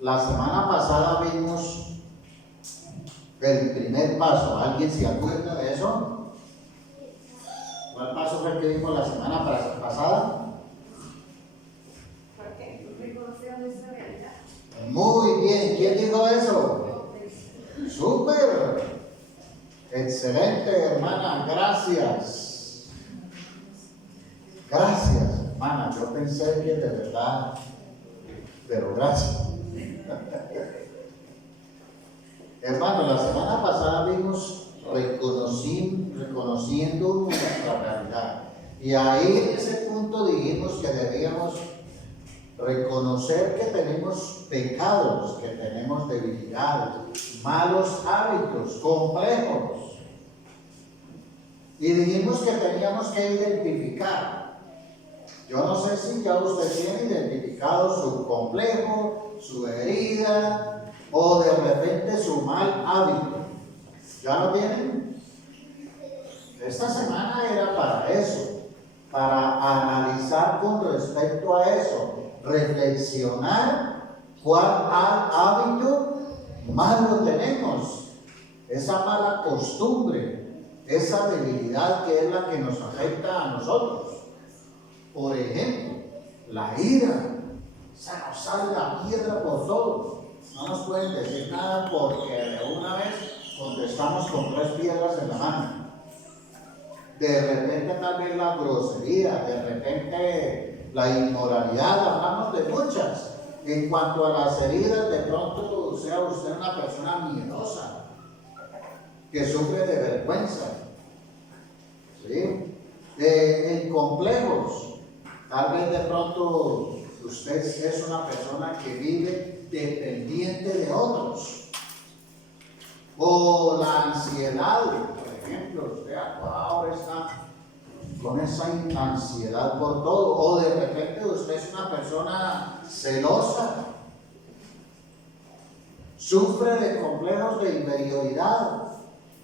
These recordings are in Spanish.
La semana pasada vimos el primer paso. ¿Alguien se acuerda de eso? ¿Cuál paso fue el que vimos la semana pasada? Muy bien. ¿Quién dijo eso? ¡Súper! Excelente, hermana. Gracias. Gracias, hermana. Yo pensé que de verdad, pero gracias. Hermano, la semana pasada vimos reconociendo nuestra realidad. Y ahí en ese punto dijimos que debíamos reconocer que tenemos pecados, que tenemos debilidades, malos hábitos, complejos. Y dijimos que teníamos que identificar. Yo no sé si ya usted tiene identificado su complejo, su herida o de repente su mal hábito. ¿Ya lo tienen? Esta semana era para eso, para analizar con respecto a eso, reflexionar cuál hábito malo tenemos, esa mala costumbre, esa debilidad que es la que nos afecta a nosotros. Por ejemplo, la ira. Se nos sale la piedra por todo. No nos pueden decir nada porque de una vez contestamos con 3 piedras en la mano. De repente tal vez la grosería, de repente la inmoralidad, hablamos de muchas. En cuanto a las heridas, de pronto sea usted una persona miedosa, que sufre de vergüenza. ¿Sí? En complejos, tal vez de pronto usted es una persona que vive dependiente de otros. O la ansiedad, por ejemplo, usted ahora está con esa ansiedad por todo. O de repente usted es una persona celosa, sufre de complejos de inferioridad.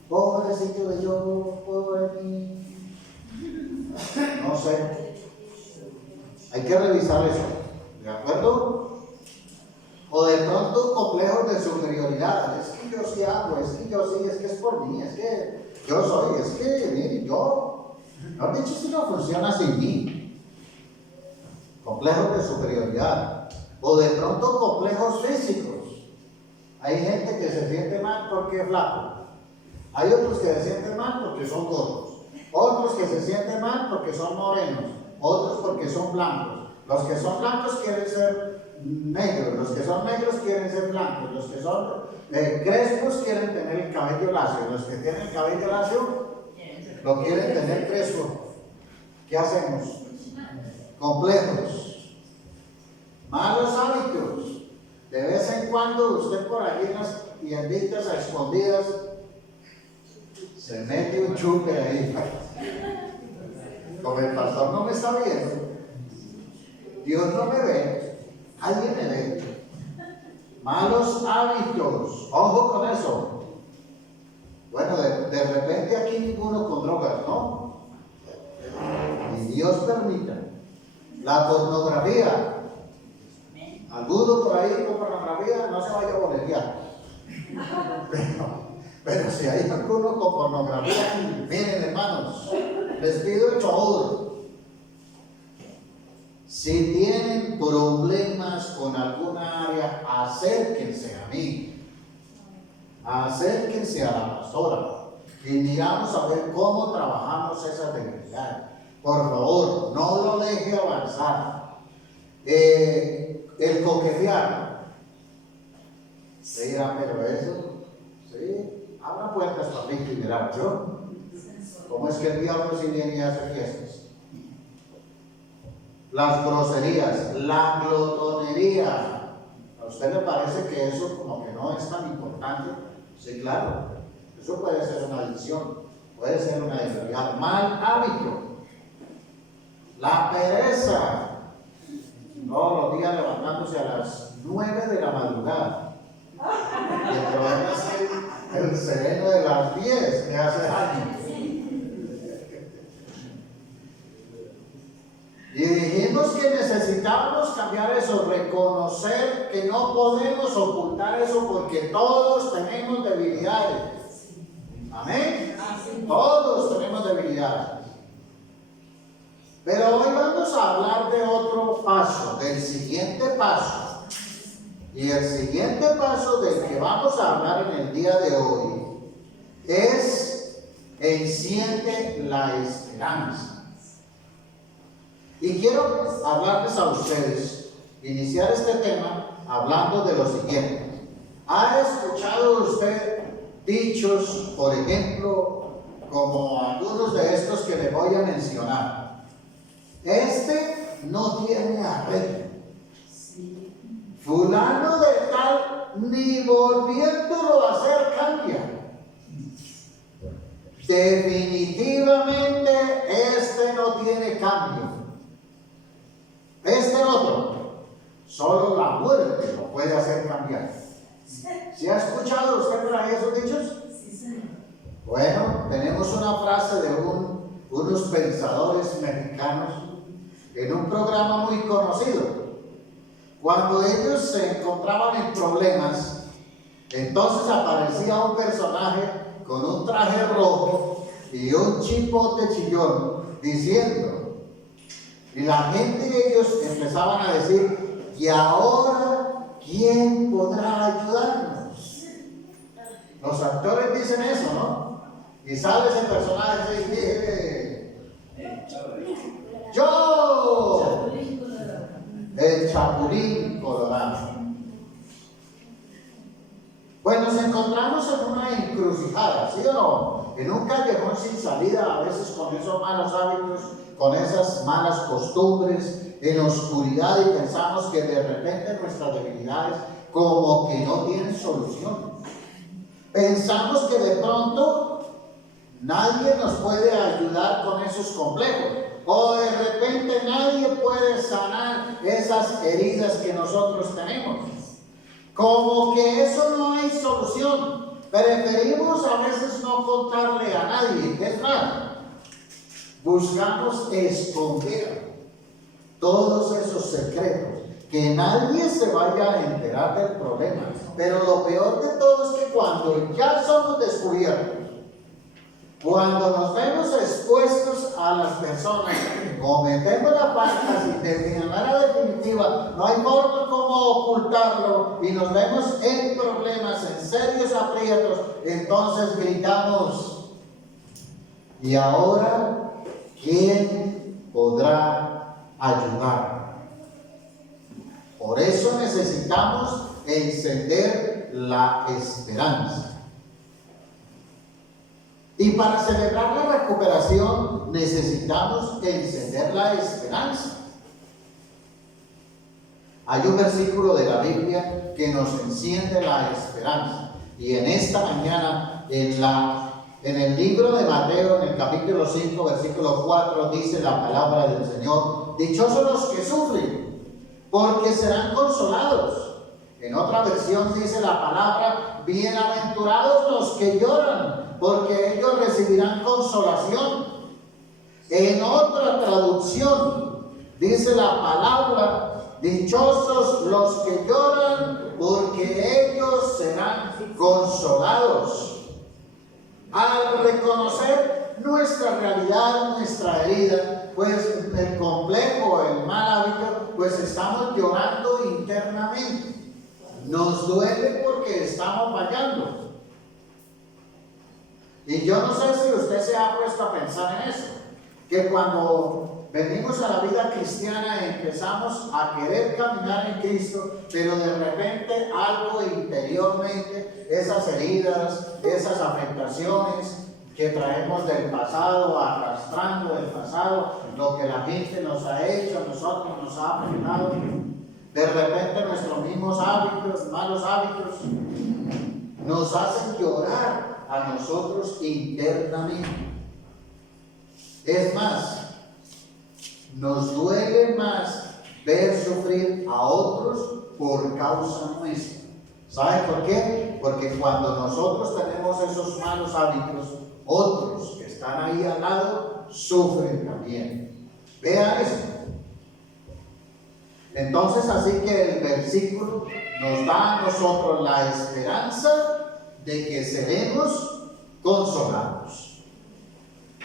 Pobrecito de yo, pobre de mí. No sé. Hay que revisar eso. ¿De acuerdo? O de pronto complejos de superioridad. Es que yo sí hago, es que yo sí, es que es por mí, es que yo soy, es que, mire, yo. No he dicho si no funciona sin mí. Complejos de superioridad. O de pronto complejos físicos. Hay gente que se siente mal porque es flaco. Hay otros que se sienten mal porque son gordos. Otros que se sienten mal porque son morenos. Otros porque son blancos. Los que son blancos quieren ser negros. Los que son negros quieren ser blancos. Los que son crespos quieren tener el cabello lacio. Los que tienen el cabello lacio lo quieren tener crespo. ¿Qué hacemos? Complejos. Malos hábitos. De vez en cuando usted por allí en las tienditas a escondidas se mete un chupe ahí. Como el pastor no me está viendo, Dios no me ve, alguien me ve. Malos hábitos, ojo con eso. Bueno, de repente aquí ninguno con drogas, ¿no? Y Dios permita. La pornografía. Alguno por ahí con pornografía no se vaya a boletear. Pero si hay alguno con pornografía, miren hermanos, les pido el favor. Si tienen problemas con alguna área, acérquense a mí. Acérquense a la pastora y miramos a ver cómo trabajamos esa debilidad. Por favor, no lo deje avanzar. El coquetear. Se dirá, pero eso, sí, abra puertas para mí y verá yo. ¿Cómo es que el diablo sí viene y hace fiestas? Las groserías, la glotonería. ¿A usted le parece que eso como que no es tan importante? Sí, claro. Eso puede ser una adicción, puede ser una debilidad. Mal hábito. La pereza. Todos los días levantándose a las 9 de la madrugada. Y el problema es el sereno de las 10 que hace años. Y dijimos Vimos que necesitamos cambiar eso, reconocer que no podemos ocultar eso porque todos tenemos debilidades. Amén. Todos tenemos debilidades. Pero hoy vamos a hablar de otro paso, del siguiente paso. Y el siguiente paso del que vamos a hablar en el día de hoy es enciende la esperanza. Y quiero hablarles a ustedes, iniciar este tema hablando de lo siguiente. ¿Ha escuchado usted dichos, por ejemplo, como algunos de estos que le voy a mencionar? Este no tiene arreglo. Fulano de tal, ni volviéndolo a hacer cambia. Definitivamente este no tiene cambio. Este otro, solo la muerte lo puede hacer cambiar. ¿Se ha escuchado usted por ahí esos dichos? Sí, señor. Bueno, tenemos una frase de unos pensadores mexicanos en un programa muy conocido. Cuando ellos se encontraban en problemas, entonces aparecía un personaje con un traje rojo y un chipote chillón diciendo, y la gente, ellos empezaban a decir, ¿y ahora quién podrá ayudarnos? Los actores dicen eso, ¿no? Y sale ese personaje y dice, ¡yo! El Chapulín Colorado. Pues nos encontramos en una encrucijada, ¿sí o no? En un callejón sin salida, a veces con esos malos hábitos, con esas malas costumbres, en oscuridad, y pensamos que de repente nuestras debilidades como que no tienen solución. Pensamos que de pronto nadie nos puede ayudar con esos complejos. O de repente nadie puede sanar esas heridas que nosotros tenemos. Como que eso no hay solución. Preferimos a veces no contarle a nadie. Es más, buscamos esconder todos esos secretos. Que nadie se vaya a enterar del problema. Pero lo peor de todo es que cuando ya somos descubiertos, cuando nos vemos expuestos a las personas, cometemos la falta, de manera definitiva, no hay forma como ocultarlo, y nos vemos en problemas, en serios aprietos, entonces gritamos, ¿y ahora quién podrá ayudar? Por eso necesitamos encender la esperanza. Y para celebrar la recuperación necesitamos encender la esperanza. Hay un versículo de la Biblia que nos enciende la esperanza. Y en esta mañana, en el libro de Mateo, en el capítulo 5, versículo 4, dice la palabra del Señor: dichosos los que sufren, porque serán consolados. En otra versión dice la palabra: bienaventurados los que lloran, porque ellos recibirán consolación. En otra traducción dice la palabra: dichosos los que lloran, porque ellos serán consolados. Al reconocer nuestra realidad, nuestra herida, pues el complejo, el mal hábito, pues estamos llorando internamente. Nos duele porque estamos fallando. Y yo no sé si usted se ha puesto a pensar en eso, que cuando venimos a la vida cristiana empezamos a querer caminar en Cristo, pero de repente algo interiormente, esas heridas, esas afectaciones que traemos del pasado, arrastrando del pasado, lo que la gente nos ha hecho, a nosotros nos ha afectado, de repente nuestros mismos hábitos, malos hábitos, nos hacen llorar a nosotros internamente. Es más, nos duele más ver sufrir a otros por causa nuestra. ¿Sabe por qué? Porque cuando nosotros tenemos esos malos hábitos, otros que están ahí al lado sufren también. Vean esto. Entonces, así que el versículo nos da a nosotros la esperanza de que seremos consolados.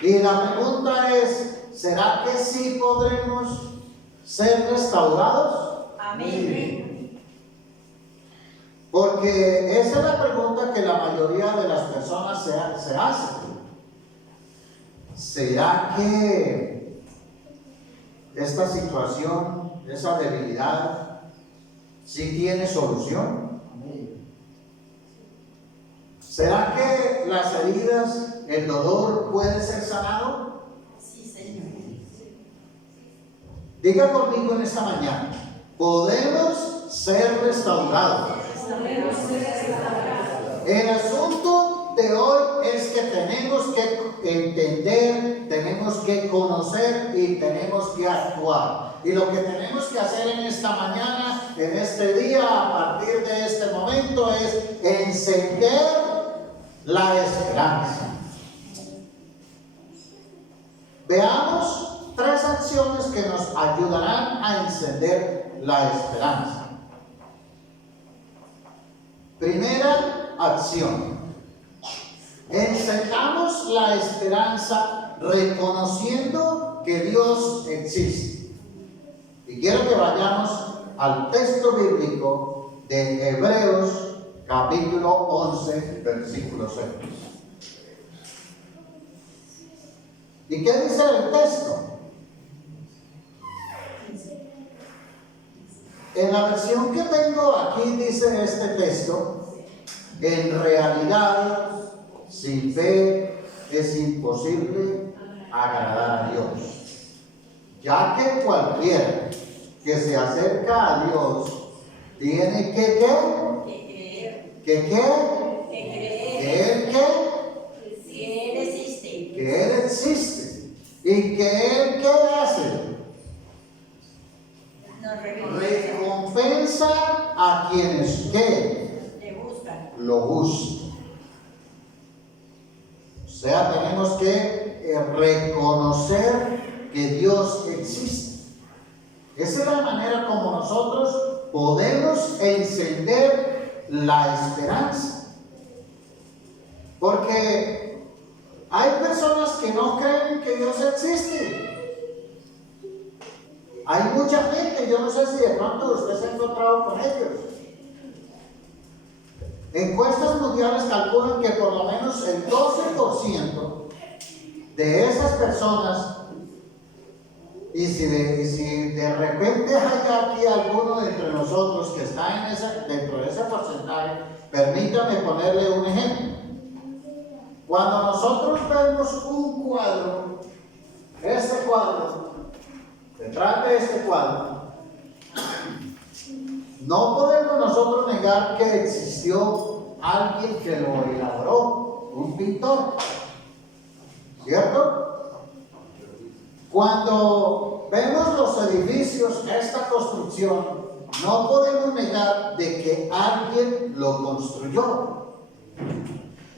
Y la pregunta es, ¿será que sí podremos ser restaurados? Amén. Porque esa es la pregunta que la mayoría de las personas se hacen. ¿Será que esta situación, esa debilidad, sí tiene solución? ¿Será que las heridas, el dolor puede ser sanado? Sí, Señor. Diga conmigo en esta mañana, podemos ser restaurados. El asunto de hoy es que tenemos que entender, tenemos que conocer y tenemos que actuar. Y lo que tenemos que hacer en esta mañana, en este día, a partir de este momento, es encender la esperanza. Veamos 3 acciones que nos ayudarán a encender la esperanza. Primera acción. Encendamos la esperanza reconociendo que Dios existe. Y quiero que vayamos al texto bíblico de Hebreos capítulo 11, versículo 6. ¿Y qué dice el texto? En la versión que tengo aquí dice este texto: en realidad, sin fe es imposible agradar a Dios, ya que cualquiera que se acerca a Dios tiene que ¿qué? Que creer. Que Él Que Él existe. que Él existe y que Él ¿qué hace? Nos Recompensa a quienes ¿qué? le buscan. Lo buscan. O sea, tenemos que reconocer que Dios existe. Esa es la manera como nosotros podemos encender la esperanza. Porque hay personas que no creen que Dios existe. Hay mucha gente, yo no sé si de pronto usted se ha encontrado con ellos. Encuestas mundiales calculan que por lo menos el 12% de esas personas, y si de repente hay aquí alguno entre nosotros que está dentro de ese porcentaje, permítame ponerle un ejemplo. Cuando nosotros vemos un cuadro, este cuadro, detrás de este cuadro, no podemos nosotros negar que existió alguien que lo elaboró, un pintor, ¿cierto? Cuando vemos los edificios, esta construcción, no podemos negar de que alguien lo construyó.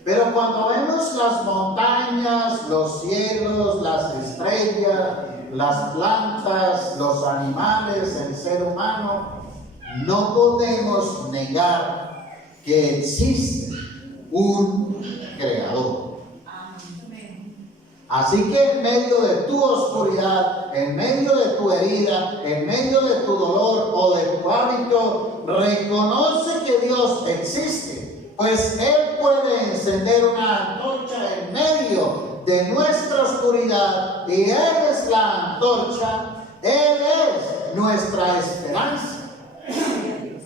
Pero cuando vemos las montañas, los cielos, las estrellas, las plantas, los animales, el ser humano, no podemos negar que existe un creador. Así que en medio de tu oscuridad, en medio de tu herida, en medio de tu dolor o de tu hábito, reconoce que Dios existe, pues Él puede encender una antorcha en medio de nuestra oscuridad y Él es la antorcha, Él es nuestra esperanza.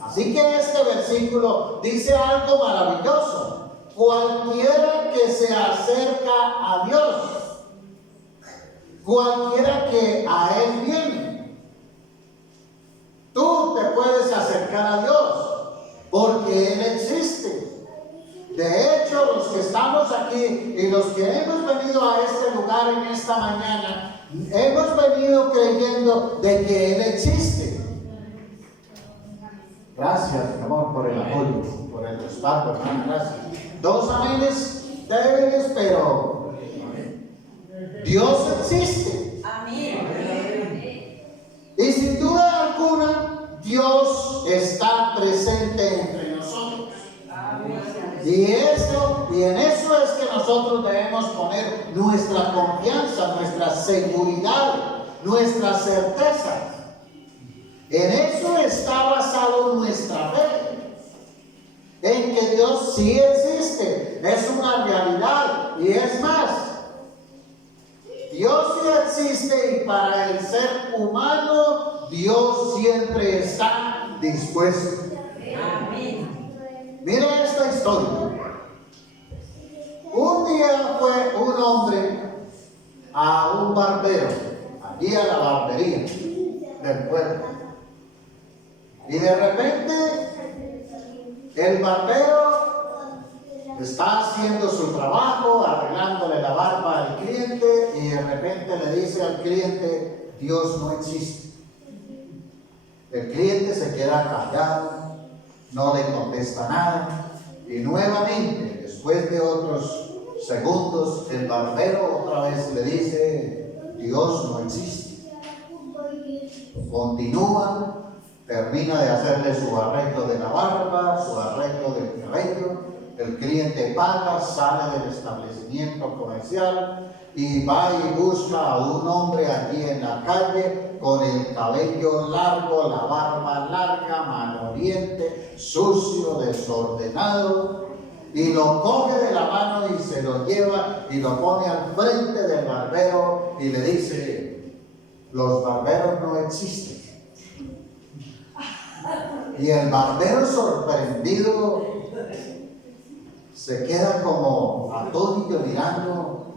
Así que este versículo dice algo maravilloso: cualquiera que se acerca a Dios, cualquiera que a Él viene, tú te puedes acercar a Dios porque Él existe. De hecho, los que estamos aquí y los que hemos venido a este lugar en esta mañana, hemos venido creyendo de que Él existe. Gracias, mi amor, por el apoyo, por el respaldo, hermano, gracias. 2 amenes débiles, pero Dios existe. Amén. Y sin duda alguna, está presente entre nosotros. Amén. Y en eso es que nosotros debemos poner nuestra confianza, nuestra seguridad, nuestra certeza. En eso está basado nuestra fe. En que Dios sí existe, es una realidad. Y es más, Dios sí existe y para el ser humano, Dios siempre está dispuesto. Amén. Miren esta historia. Un día fue un hombre a un barbero, allí a la barbería del pueblo. Y de repente el barbero está haciendo su trabajo, arreglándole la barba al cliente, y de repente le dice al cliente: Dios no existe. El cliente se queda callado, no le contesta nada, y nuevamente, después de otros segundos, el barbero otra vez le dice: Dios no existe. Continúa, termina de hacerle su arreglo de la barba, su arreglo del cabello, el cliente paga, sale del establecimiento comercial y va y busca a un hombre allí en la calle con el cabello largo, la barba larga, maloliente, sucio, desordenado, y lo coge de la mano y se lo lleva y lo pone al frente del barbero y le dice: los barberos no existen. Y el barbero, sorprendido, se queda como atónito mirando.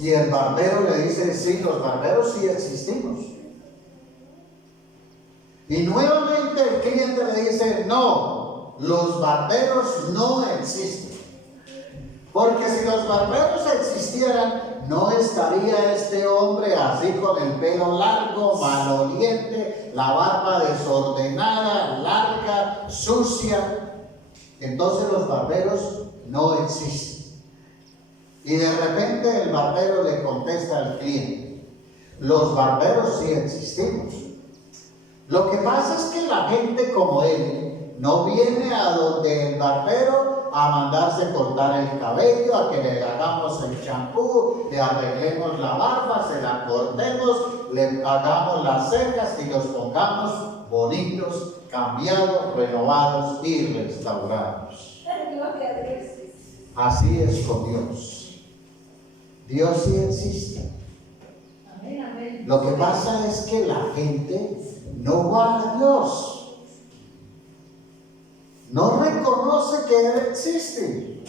Y el barbero le dice: sí, los barberos sí existimos. Y nuevamente el cliente le dice: no, los barberos no existen. Porque si los barberos existieran, no estaría este hombre así con el pelo largo, maloliente, la barba desordenada, larga, sucia. Entonces los barberos no existen. Y de repente el barbero le contesta al cliente: los barberos sí existimos. Lo que pasa es que la gente como él no viene a donde el barbero a mandarse cortar el cabello, a que le hagamos el champú, le arreglemos la barba, se la cortemos, le hagamos las cejas y los pongamos bonitos, cambiados, renovados y restaurados. Así es con Dios. Dios sí existe. Lo que pasa es que la gente no va a Dios. No reconoce que Él existe.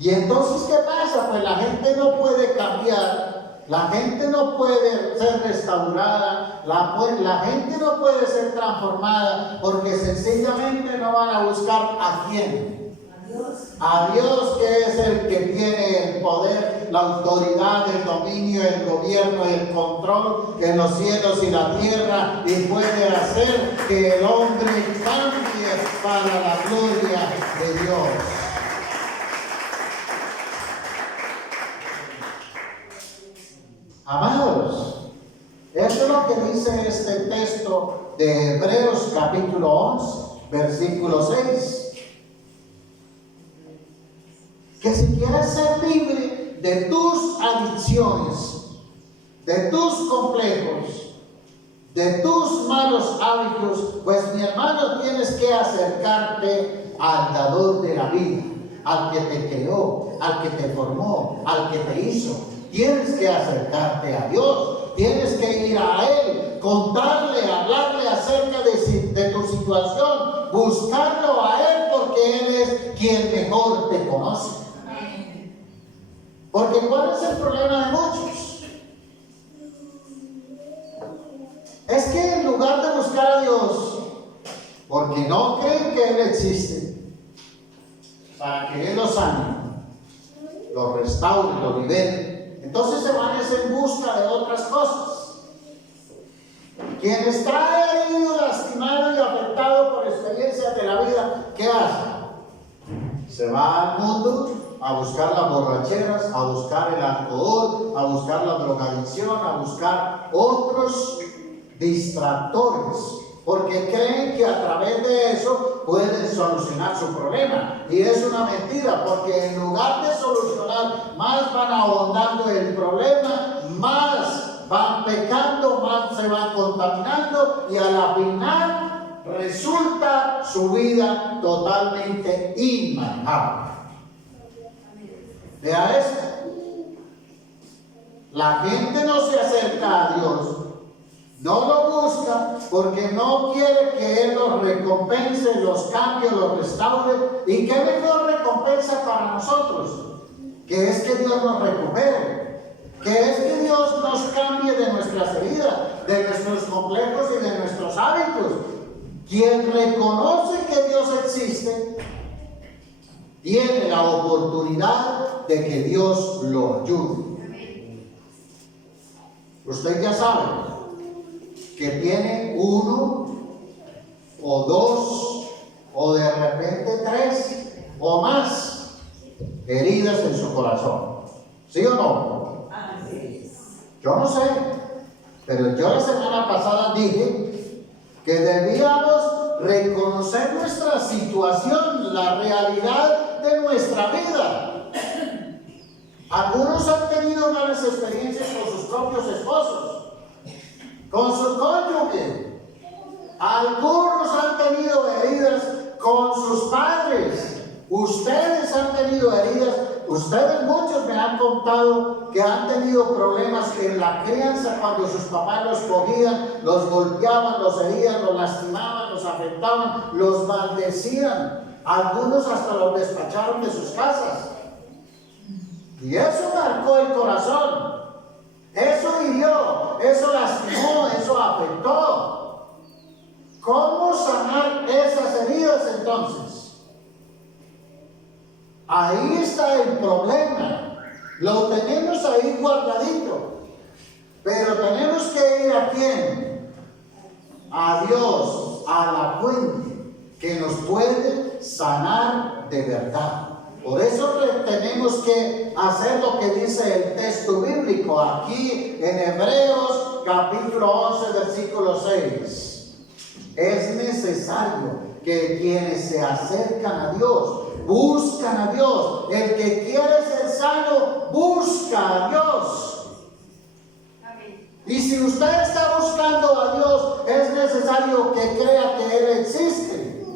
Y entonces, ¿qué pasa? Pues la gente no puede cambiar, la gente no puede ser restaurada, la gente no puede ser transformada, porque sencillamente no van a buscar ¿a quién? A Dios, que es el que tiene el poder, la autoridad, el dominio, el gobierno y el control en los cielos y la tierra, y puede hacer que el hombre cambie para la gloria de Dios. Amados, esto es lo que dice este texto de Hebreos capítulo 11, versículo 6. Que si quieres ser libre de tus adicciones, de tus complejos, de tus malos hábitos, pues mi hermano, tienes que acercarte al dador de la vida, al que te creó, al que te formó, al que te hizo. Tienes que acercarte a Dios, tienes que ir a Él, contarle, hablarle acerca de tu situación, buscarlo a Él, porque Él es quien mejor te conoce. Porque ¿cuál es el problema de muchos? Es que en lugar de buscar a Dios, porque no creen que Él existe, para que Él los sane, los restaure, los libere, entonces se van en busca de otras cosas. Quien está herido, lastimado y afectado por experiencias de la vida, ¿qué hace? Se va al mundo a buscar las borracheras, a buscar el alcohol, a buscar la drogadicción, a buscar otros distractores porque creen que a través de eso pueden solucionar su problema. Y es una mentira, porque en lugar de solucionar, más van ahondando el problema, más van pecando, más se van contaminando y a la final resulta su vida totalmente inmanejable. Vea esto. La gente no se acerca a Dios, no lo busca porque no quiere que Él los recompense, los cambie, los restaure. ¿Y qué mejor recompensa para nosotros? Que es que Dios nos recupere, que es que Dios nos cambie de nuestras heridas, de nuestros complejos y de nuestros hábitos. Quien reconoce que Dios existe, tiene la oportunidad de que Dios lo ayude. Usted ya sabe que tiene uno o dos o de repente 3 o más heridas en su corazón. ¿Sí o no? Yo no sé, pero yo la semana pasada dije que debíamos reconocer nuestra situación, la realidad de nuestra vida. Algunos han tenido malas experiencias con sus propios esposos, con su cónyuge. Algunos han tenido heridas con sus padres. Ustedes han tenido heridas. Ustedes muchos me han contado que han tenido problemas en la crianza cuando sus papás los cogían, los golpeaban, los herían, los lastimaban, los afectaban, los maldecían. Algunos hasta los despacharon de sus casas. Y eso marcó el corazón, eso hirió, eso lastimó, eso afectó. ¿Cómo sanar esas heridas entonces? Ahí está el problema. Lo tenemos ahí guardadito. Pero tenemos que ir ¿a quién? A Dios, a la fuente que nos puede sanar de verdad. Por eso tenemos que hacer lo que dice el texto bíblico aquí en Hebreos capítulo 11 versículo 6. Es necesario que quienes se acercan a Dios, buscan a Dios. El que quiere ser sano, busca a Dios. Y si usted está buscando a Dios, es necesario que crea que Él existe.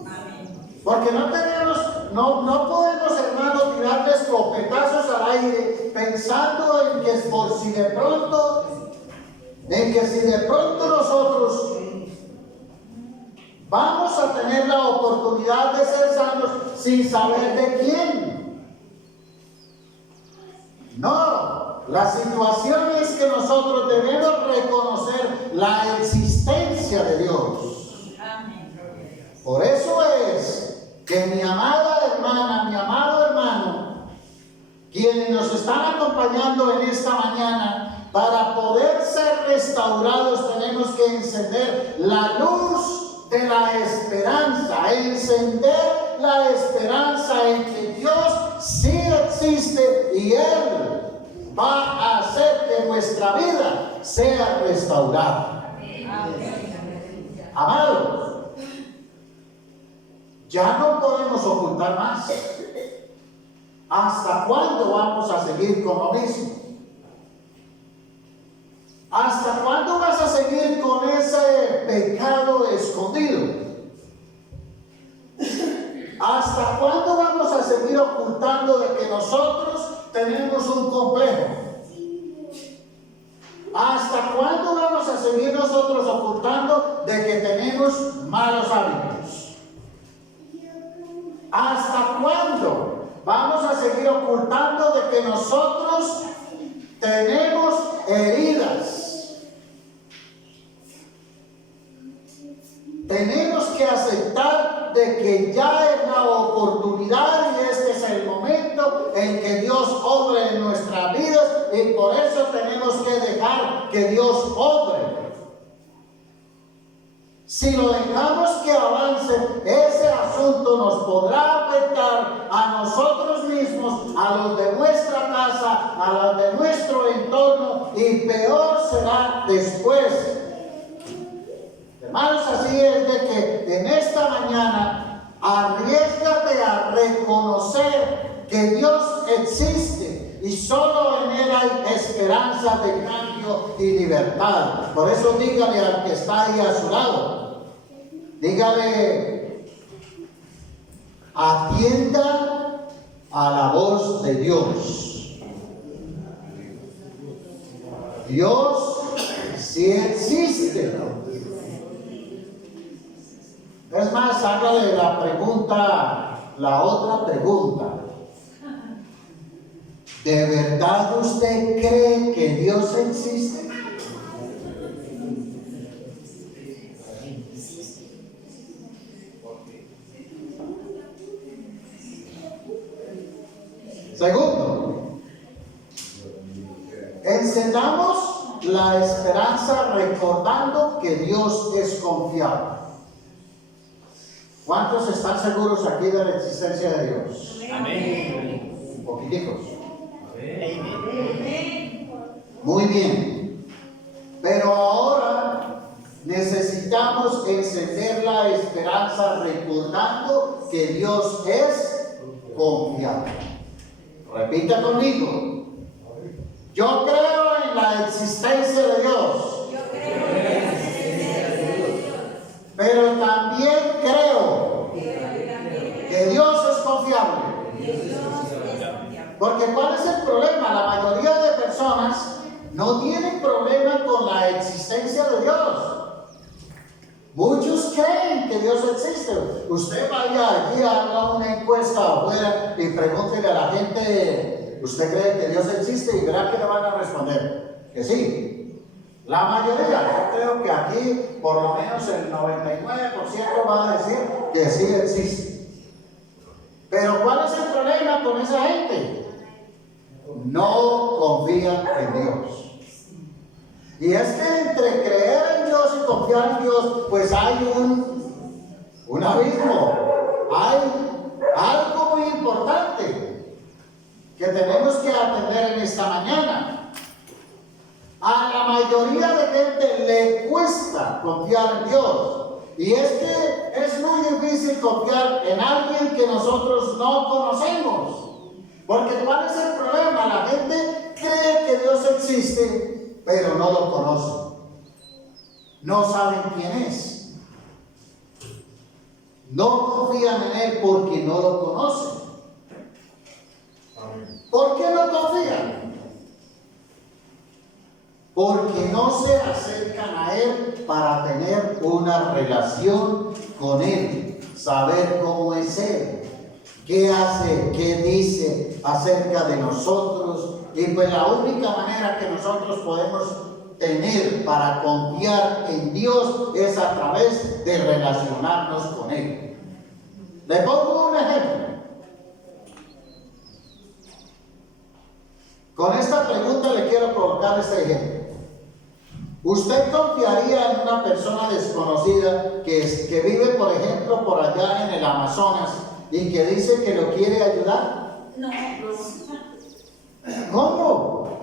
Porque no podemos, hermano, tirarle escopetazos al aire pensando en que si de pronto nosotros vamos a tener la oportunidad de ser sanos sin saber de quién. No, la situación es que nosotros debemos reconocer la existencia de Dios. Por eso es que mi amada hermana, mi amado hermano, quienes nos están acompañando en esta mañana, para poder ser restaurados tenemos que encender la luz de la esperanza, encender la esperanza en que Dios sí existe y Él va a hacer que nuestra vida sea restaurada. Amados, ya no podemos ocultar más. ¿Hasta cuándo vamos a seguir con lo mismo? ¿Hasta cuándo vas a seguir con ese pecado escondido? ¿Hasta cuándo vamos a seguir ocultando de que nosotros tenemos un complejo? ¿Hasta cuándo vamos a seguir nosotros ocultando de que tenemos malos hábitos? ¿Hasta cuándo vamos a seguir ocultando de que nosotros tenemos heridas? Tenemos que aceptar de que ya es la oportunidad y este es el momento en que Dios obre en nuestras vidas y por eso tenemos que dejar que Dios obre. Si lo dejamos que avance, ese asunto nos podrá afectar a nosotros mismos, a los de nuestra casa, a los de nuestro entorno y peor será después. Hermanos, así es de que en esta mañana arriésgate a reconocer que Dios existe y solo en Él hay esperanza de cambio y libertad. Por eso dígale al que está ahí a su lado, dígale, atienda a la voz de Dios. Dios sí existe. Es más, hágale la otra pregunta. ¿De verdad usted cree que Dios existe? Segundo, encendamos la esperanza recordando que Dios es confiable. ¿Cuántos están seguros aquí de la existencia de Dios? Amén. Poquiticos. Amén. Muy bien. Pero ahora necesitamos encender la esperanza recordando que Dios es confiable. Repita conmigo. Yo creo en la existencia de Dios. Yo creo en la existencia de Dios. Pero también creo que Dios es confiable. Porque ¿cuál es el problema? La mayoría de personas no tienen problema con la existencia de Dios. Muchos creen que Dios existe. Usted vaya allí, haga una encuesta afuera y pregúntele a la gente, ¿usted cree que Dios existe? Y verá que le van a responder que sí. La mayoría, yo creo que aquí por lo menos el 99% va a decir que sí existe. Pero ¿cuál es el problema con esa gente? No confían en Dios. Y es que entre creer en Dios y confiar en Dios, pues hay un abismo. Hay algo muy importante que tenemos que atender en esta mañana. A la mayoría de gente le cuesta confiar en Dios. Y es que es muy difícil confiar en alguien que nosotros no conocemos. Porque ¿cuál es el problema? La gente cree que Dios existe, pero no lo conocen. No saben quién es. No confían en Él porque no lo conocen. ¿Por qué no confían? Porque no se acercan a Él para tener una relación con Él, saber cómo es Él. ¿Qué hace? ¿Qué dice acerca de nosotros? Y pues la única manera que nosotros podemos tener para confiar en Dios es a través de relacionarnos con Él. Le pongo un ejemplo. Con esta pregunta le quiero colocar este ejemplo. ¿Usted confiaría en una persona desconocida que vive, por ejemplo, por allá en el Amazonas y que dice que lo quiere ayudar? No. ¿Cómo?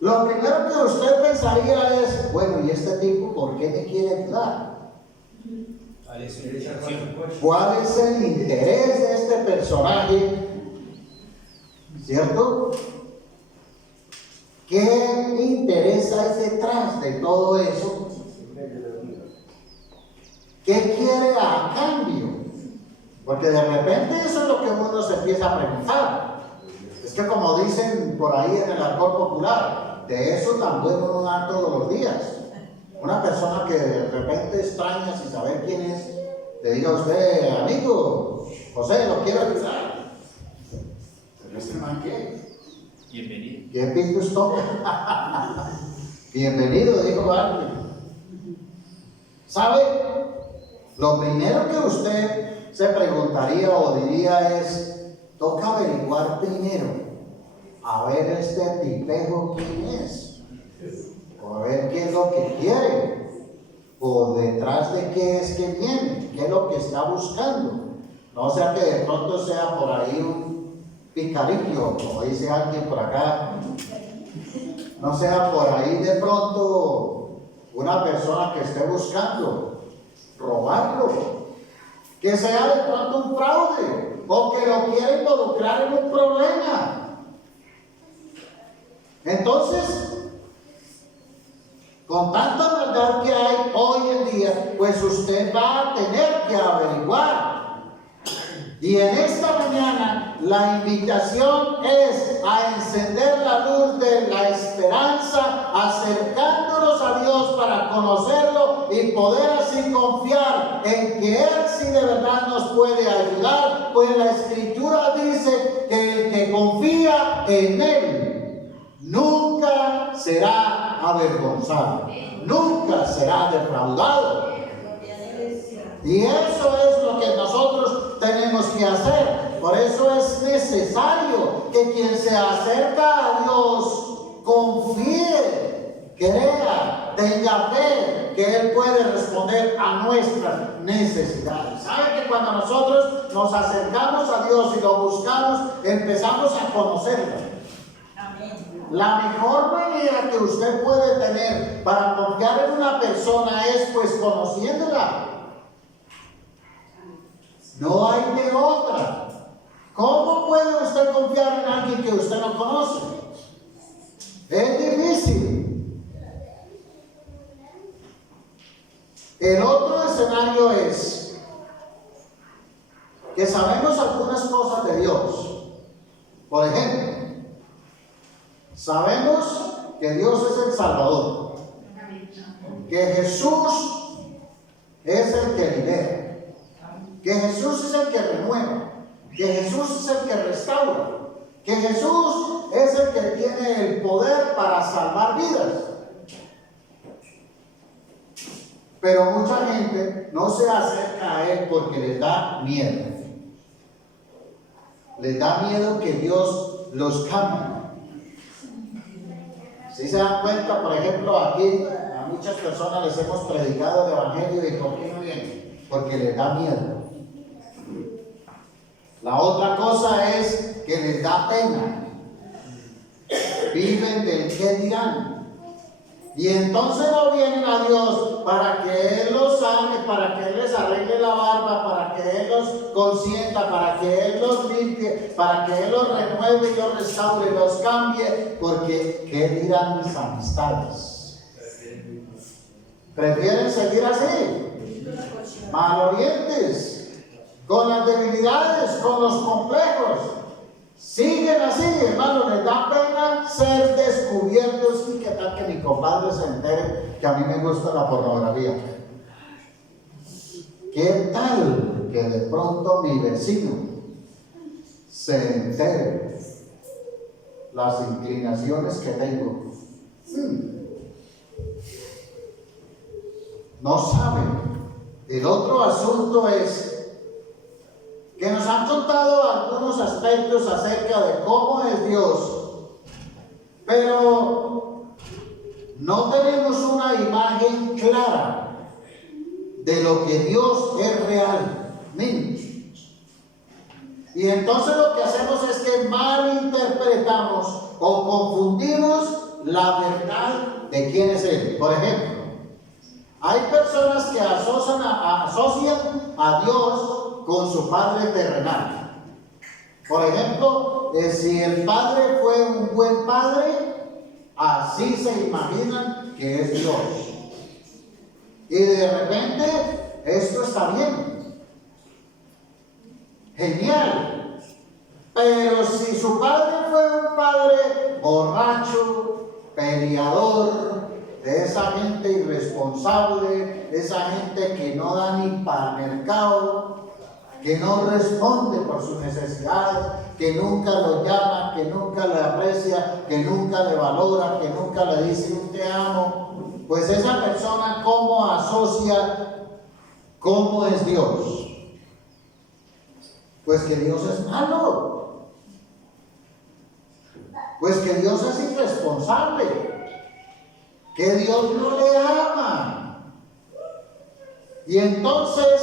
Lo primero que usted pensaría es, bueno, ¿y este tipo por qué me quiere ayudar? ¿Cuál es el interés de este personaje? ¿Cierto? ¿Qué interés hay detrás de todo eso? ¿Qué quiere a cambio? Porque de repente eso es lo que uno se empieza a preguntar. Es que como dicen por ahí en el argot popular, de eso tan bueno no da todos los días. Una persona que de repente extraña sin saber quién es, le diga a usted, amigo, José, lo quiero ayudar. ¿Pero este man qué? Bienvenido. ¿Qué picos toca? Bienvenido, dijo alguien. ¿Sabe? Lo primero que usted se preguntaría o diría es, toca averiguar primero, a ver este tipejo quién es, o a ver qué es lo que quiere, o detrás de qué es que viene, qué es lo que está buscando. No sea que de pronto sea por ahí un picarillo, como dice alguien por acá, no sea por ahí de pronto una persona que esté buscando robarlo, que sea de pronto un fraude o que lo quiera involucrar en un problema. Entonces, con tanta maldad que hay hoy en día, pues usted va a tener que averiguar. Y en esta mañana la invitación es a encender la luz de la esperanza, acercándonos a Dios para conocerlo y poder así confiar en que Él sí de verdad nos puede ayudar, pues la Escritura dice que el que confía en Él nunca será avergonzado, nunca será defraudado. Y eso es lo que nosotros tenemos que hacer. Por eso es necesario que quien se acerca a Dios confíe, crea, tenga fe que Él puede responder a nuestras necesidades. ¿Sabe que cuando nosotros nos acercamos a Dios y lo buscamos, empezamos a conocerlo? La mejor manera que usted puede tener para confiar en una persona es pues conociéndola. No hay de otra. ¿Cómo puede usted confiar en alguien que usted no conoce? Es difícil. El otro escenario es que sabemos algunas cosas de Dios. Por ejemplo, sabemos que Dios es el Salvador, que Jesús es el que libera, que Jesús es el que renueva, que Jesús es el que restaura, que Jesús es el que tiene el poder para salvar vidas. Pero mucha gente no se acerca a Él porque les da miedo. Les da miedo que Dios los cambie. Si se dan cuenta, por ejemplo, aquí a muchas personas les hemos predicado el Evangelio y ¿por qué no vienen? Porque les da miedo. La otra cosa es que les da pena. Viven del qué dirán. Y entonces no vienen a Dios para que Él los sane, para que Él les arregle la barba, para que Él los consienta, para que Él los limpie, para que Él los renueve y los restaure, los cambie, porque ¿qué dirán mis amistades? Prefieren seguir así, malolientes, con las debilidades, con los complejos. Siguen así, hermano, les da pena ser descubiertos. Y qué tal que mi compadre se entere que a mí me gusta la pornografía. ¿Qué tal que de pronto mi vecino se entere las inclinaciones que tengo? No saben. El otro asunto es que nos han contado algunos aspectos acerca de cómo es Dios, pero no tenemos una imagen clara de lo que Dios es realmente. Y entonces lo que hacemos es que malinterpretamos o confundimos la verdad de quién es Él. Por ejemplo, hay personas que asocian a Dios con su padre terrenal. Por ejemplo, si el padre fue un buen padre, así se imaginan que es Dios. Y de repente, esto está bien. Genial. Pero si su padre fue un padre borracho, peleador, de esa gente irresponsable, esa gente que no da ni para el mercado, que no responde por sus necesidades, que nunca lo llama, que nunca le aprecia, que nunca le valora, que nunca le dice un te amo, pues esa persona ¿cómo asocia cómo es Dios? Pues que Dios es malo, pues que Dios es irresponsable, que Dios no le ama. Y entonces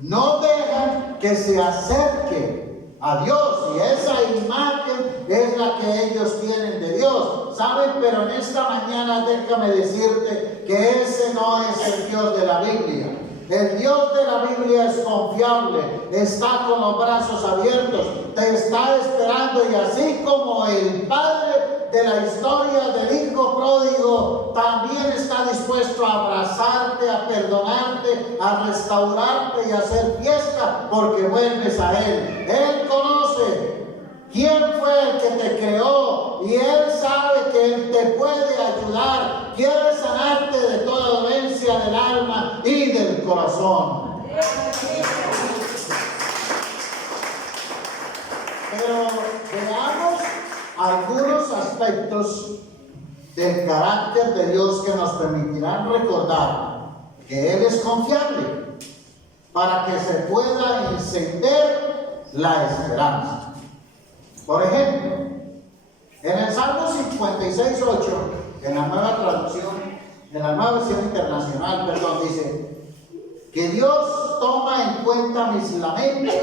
no dejan que se acerque a Dios. Y y esa imagen es la que ellos tienen de Dios. ¿Saben? Pero en esta mañana déjame decirte que ese no es el Dios de la Biblia. El Dios de la Biblia es confiable, está con los brazos abiertos, te está esperando, y así como el Padre de la historia del Hijo pródigo también está dispuesto a abrazarte, a perdonarte, a restaurarte y a hacer fiesta porque vuelves a Él. Él conoce quién fue el que te creó y Él sabe que Él te puede ayudar. Quiere sanarte de toda dolencia del alma y del corazón. Pero veamos algunos aspectos del carácter de Dios que nos permitirán recordar que Él es confiable para que se pueda encender la esperanza. Por ejemplo, en el Salmo 56:8, en la nueva traducción, en la nueva versión internacional, dice que Dios toma en cuenta mis lamentos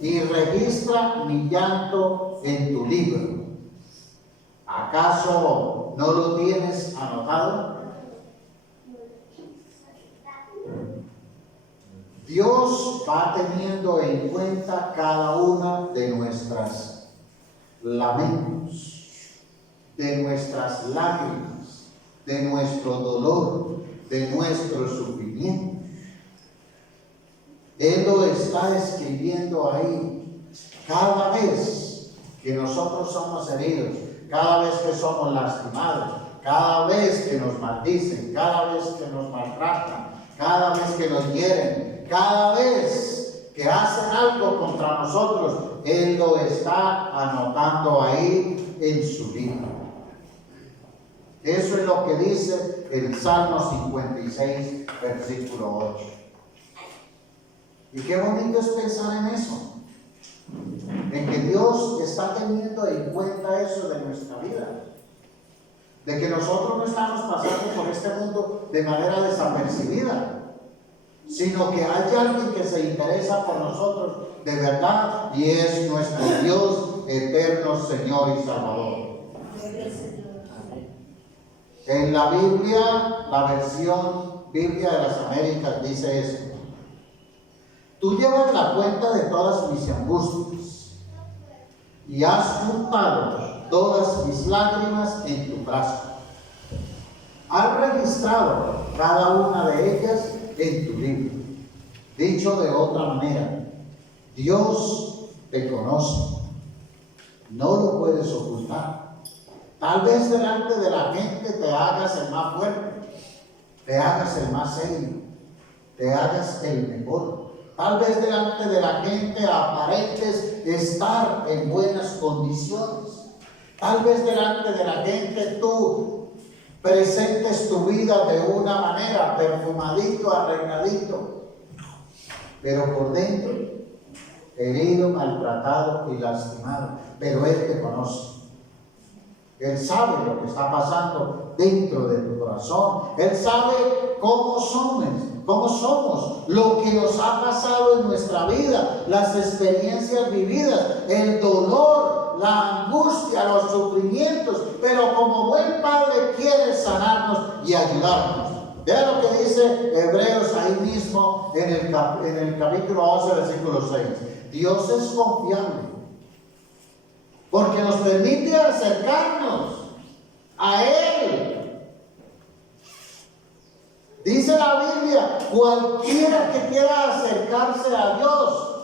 y registra mi llanto en tu libro. ¿Acaso no lo tienes anotado? Dios va teniendo en cuenta cada una de nuestras lamentos, de nuestras lágrimas, de nuestro dolor, de nuestro sufrimiento. Él lo está escribiendo ahí. Cada vez que nosotros somos heridos, cada vez que somos lastimados, cada vez que nos maldicen, cada vez que nos maltratan, cada vez que nos hieren, cada vez que hacen algo contra nosotros, Él lo está anotando ahí en su libro. Eso es lo que dice el Salmo 56, versículo 8. Y qué bonito es pensar en eso, en que Dios está teniendo en cuenta eso de nuestra vida, de que nosotros no estamos pasando por este mundo de manera desapercibida, sino que hay alguien que se interesa por nosotros de verdad, y es nuestro Dios eterno, Señor y Salvador. En la Biblia, la versión Biblia de las Américas dice esto: tú llevas la cuenta de todas mis angustias y has juntado todas mis lágrimas en tu frasco. Has registrado cada una de ellas en tu libro. Dicho de otra manera, Dios te conoce, no lo puedes ocultar. Tal vez delante de la gente te hagas el más fuerte, te hagas el más serio, te hagas el mejor. Tal vez delante de la gente aparentes estar en buenas condiciones. Tal vez delante de la gente tú presentes tu vida de una manera, perfumadito, arregladito, pero por dentro, herido, maltratado y lastimado. Pero Él te conoce. Él sabe lo que está pasando dentro de tu corazón. Él sabe cómo somos, lo que nos ha pasado en nuestra vida, las experiencias vividas, el dolor, la angustia, los sufrimientos. Pero como buen Padre quiere sanarnos y ayudarnos. Vean lo que dice Hebreos ahí mismo en el capítulo 11, versículo 6. Dios es confiable, porque nos permite acercarnos a Él. Dice la Biblia, cualquiera que quiera acercarse a Dios,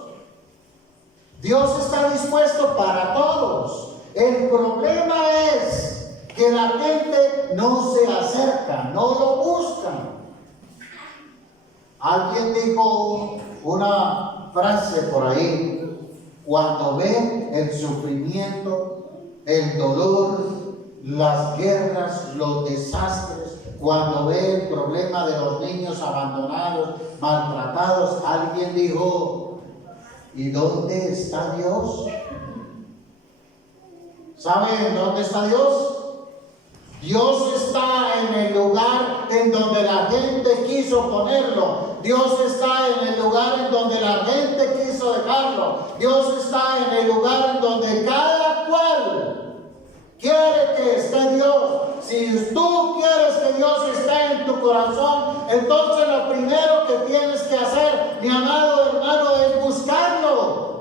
Dios está dispuesto para todos. El problema es que la gente no se acerca, no lo buscan. Alguien dijo una frase por ahí: cuando ven el sufrimiento, el dolor, las guerras, los desastres, cuando ve el problema de los niños abandonados, maltratados, alguien dijo: ¿y dónde está Dios? ¿Saben dónde está Dios? Dios está en el lugar en donde la gente quiso ponerlo. Dios está en el lugar en donde la gente quiso dejarlo. colocarlo. Dios está en el lugar en donde cada cual quiere que esté Dios. Si tú quieres que Dios esté en tu corazón, entonces lo primero que tienes que hacer, mi amado hermano, es buscarlo.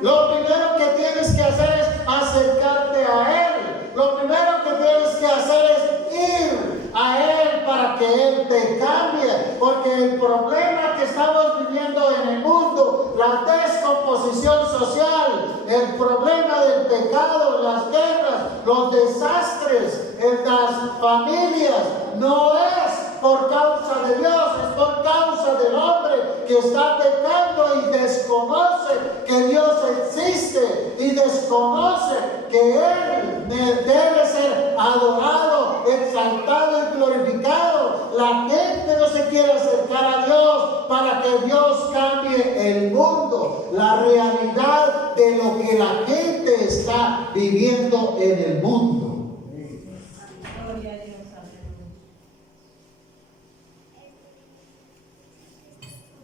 Lo primero que tienes que hacer es acercarte a Él. Lo primero que tienes que hacer es ir a Él para que Él te cambie. Porque el problema que estamos viviendo en el mundo, la descomposición social, el problema del pecado, las guerras, los desastres en las familias, no es por causa de Dios, es por causa del hombre que está pecando y desconoce que Dios existe y desconoce que Él debe ser adorado, exaltado y glorificado. La gente no se quiere acercar a Dios para que Dios cambie el mundo, la realidad de lo que la gente está viviendo en el mundo.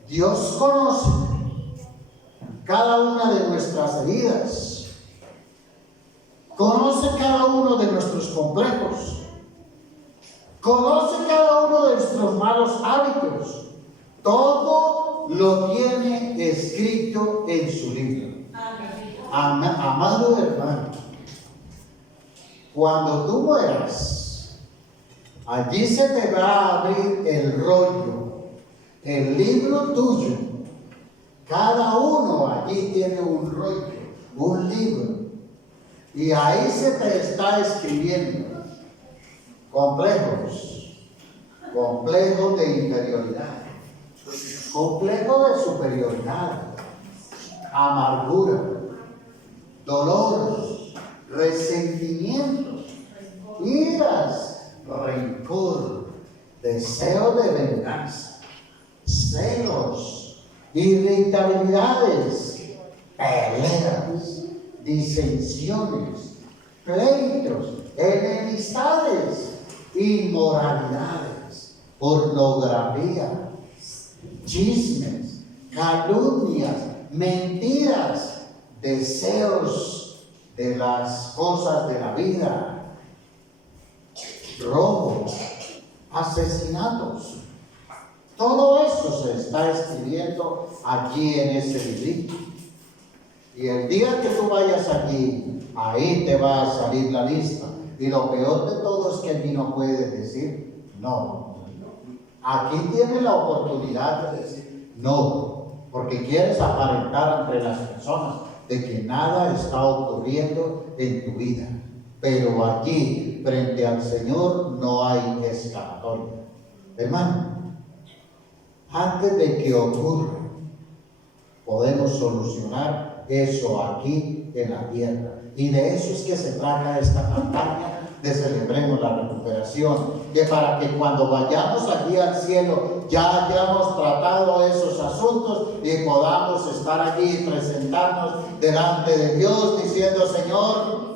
Dios conoce cada una de nuestras heridas, conoce cada uno de nuestros complejos, conoce cada uno de nuestros malos hábitos. Todo lo tiene escrito en su libro. Amado hermano, cuando tú mueras, allí se te va a abrir el rollo, el libro tuyo. Cada uno allí tiene un rollo, un libro, y ahí se te está escribiendo complejos, complejo de inferioridad, complejo de superioridad, amargura, dolor, resentimientos, iras, rencor, deseo de venganza, celos, irritabilidades, peleas, disensiones, pleitos, enemistades, inmoralidades, pornografía, chismes, calumnias, mentiras, deseos de las cosas de la vida, robos, asesinatos. Todo eso se está escribiendo aquí en ese librito. Y el día que tú vayas allí, ahí te va a salir la lista. Y lo peor de todo es que allí no puedes decir no. Aquí tienes la oportunidad de decir no, porque quieres aparentar entre las personas de que nada está ocurriendo en tu vida. Pero aquí, frente al Señor, no hay escapatoria. Hermano, antes de que ocurra, podemos solucionar eso aquí en la tierra. Y de eso es que se trata esta campaña de Celebremos la Recuperación. Que para que cuando vayamos allí al cielo ya hayamos tratado esos asuntos y podamos estar allí y presentarnos delante de Dios diciendo: Señor,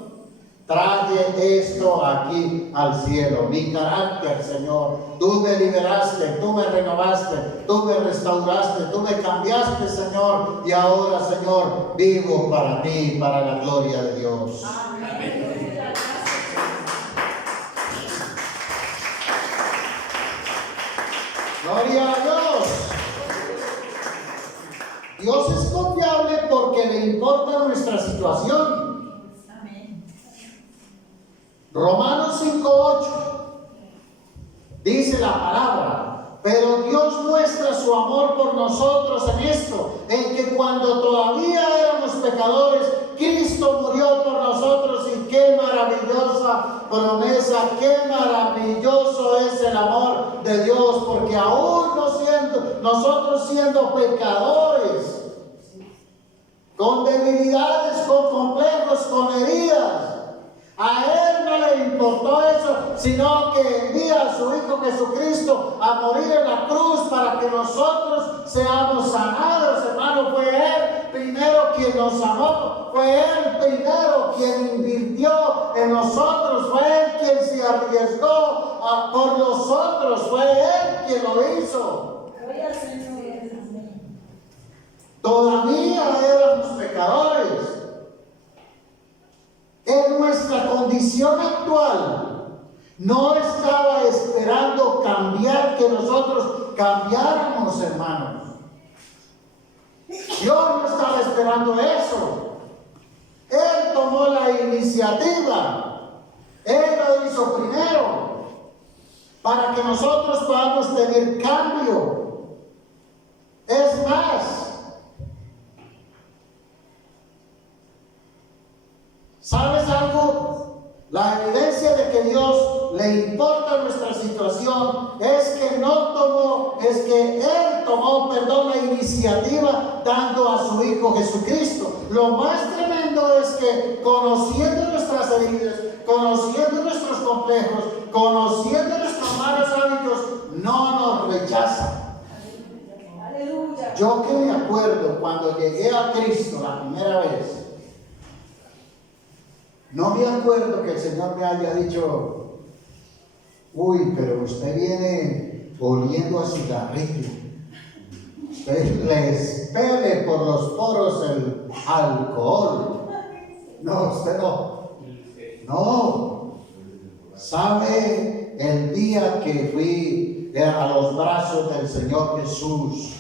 traje esto aquí al cielo, mi carácter, Señor. Tú me liberaste, tú me renovaste, tú me restauraste, tú me cambiaste, Señor. Y ahora, Señor, vivo para ti, para la gloria de Dios. Amén. Gloria a Dios. Dios es confiable porque le importa nuestra situación. Romanos 5:8 dice la palabra: pero Dios muestra su amor por nosotros en esto, en que cuando todavía éramos pecadores, Cristo murió por nosotros. Y qué maravillosa promesa, qué maravilloso es el amor de Dios, porque aún nosotros siendo pecadores, con debilidades, con complejos, con heridas, a Él no le importó eso, sino que envía a su Hijo Jesucristo a morir en la cruz para que nosotros seamos sanados, hermano. Fue Él primero quien nos amó, fue Él primero quien invirtió en nosotros, fue Él quien se arriesgó por nosotros, fue Él quien lo hizo. Todavía pecadores. En nuestra condición actual, no estaba esperando cambiar, que nosotros cambiáramos, hermanos. Dios no estaba esperando eso. Él tomó la iniciativa. Él lo hizo primero para que nosotros podamos tener cambio. Es más, ¿sabes algo? La evidencia de que Dios le importa nuestra situación es que Él tomó la iniciativa dando a su Hijo Jesucristo. Lo más tremendo es que, conociendo nuestras heridas, conociendo nuestros complejos, conociendo nuestros malos hábitos, no nos rechaza. Yo que me acuerdo cuando llegué a Cristo la primera vez, no me acuerdo que el Señor me haya dicho: uy, pero usted viene oliendo a cigarrillo. Usted le expele por los poros el alcohol. No, usted no. No. ¿Sabe el día que fui a los brazos del Señor Jesús?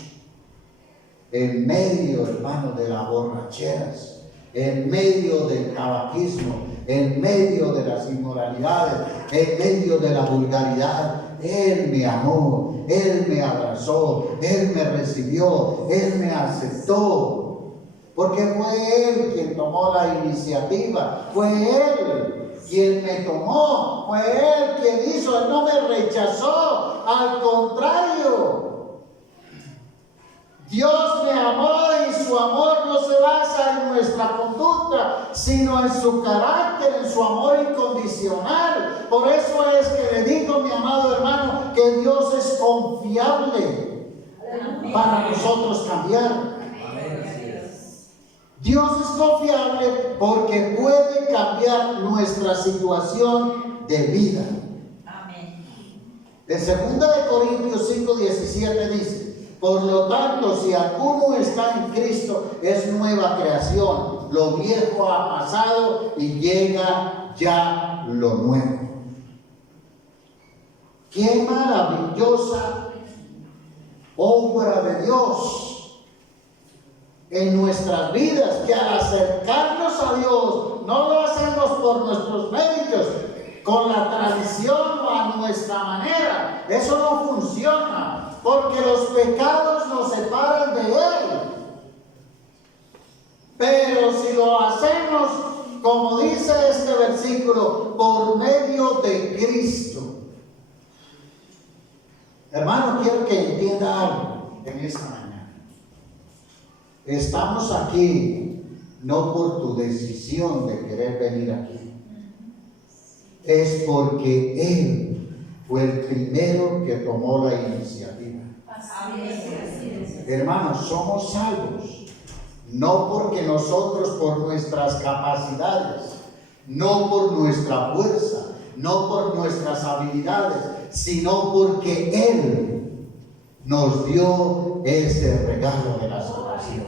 En medio, hermano, de las borracheras, en medio del tabaquismo, en medio de las inmoralidades, en medio de la vulgaridad, Él me amó, Él me abrazó, Él me recibió, Él me aceptó. Porque fue Él quien tomó la iniciativa, fue Él quien me tomó, fue Él quien hizo. Él no me rechazó, al contrario. Dios me amó y su amor no se basa en nuestra conducta, sino en su carácter, en su amor incondicional. Por eso es que le digo, mi amado hermano, que Dios es confiable para nosotros cambiar. Dios es confiable porque puede cambiar nuestra situación de vida. En 2 Corintios 5:17 dice: por lo tanto, si alguno está en Cristo, es nueva creación. Lo viejo ha pasado y llega ya lo nuevo. ¡Qué maravillosa obra de Dios en nuestras vidas! Que al acercarnos a Dios, no lo hacemos por nuestros méritos, con la tradición o a nuestra manera. Eso no funciona. Porque los pecados nos separan de Él. Pero si lo hacemos, como dice este versículo, por medio de Cristo. Hermano, quiero que entienda algo en esta mañana. Estamos aquí no por tu decisión de querer venir aquí. Es porque Él fue el primero que tomó la iniciativa. Hermanos, somos salvos no porque nosotros, por nuestras capacidades, no por nuestra fuerza, no por nuestras habilidades, sino porque Él nos dio ese regalo de la salvación.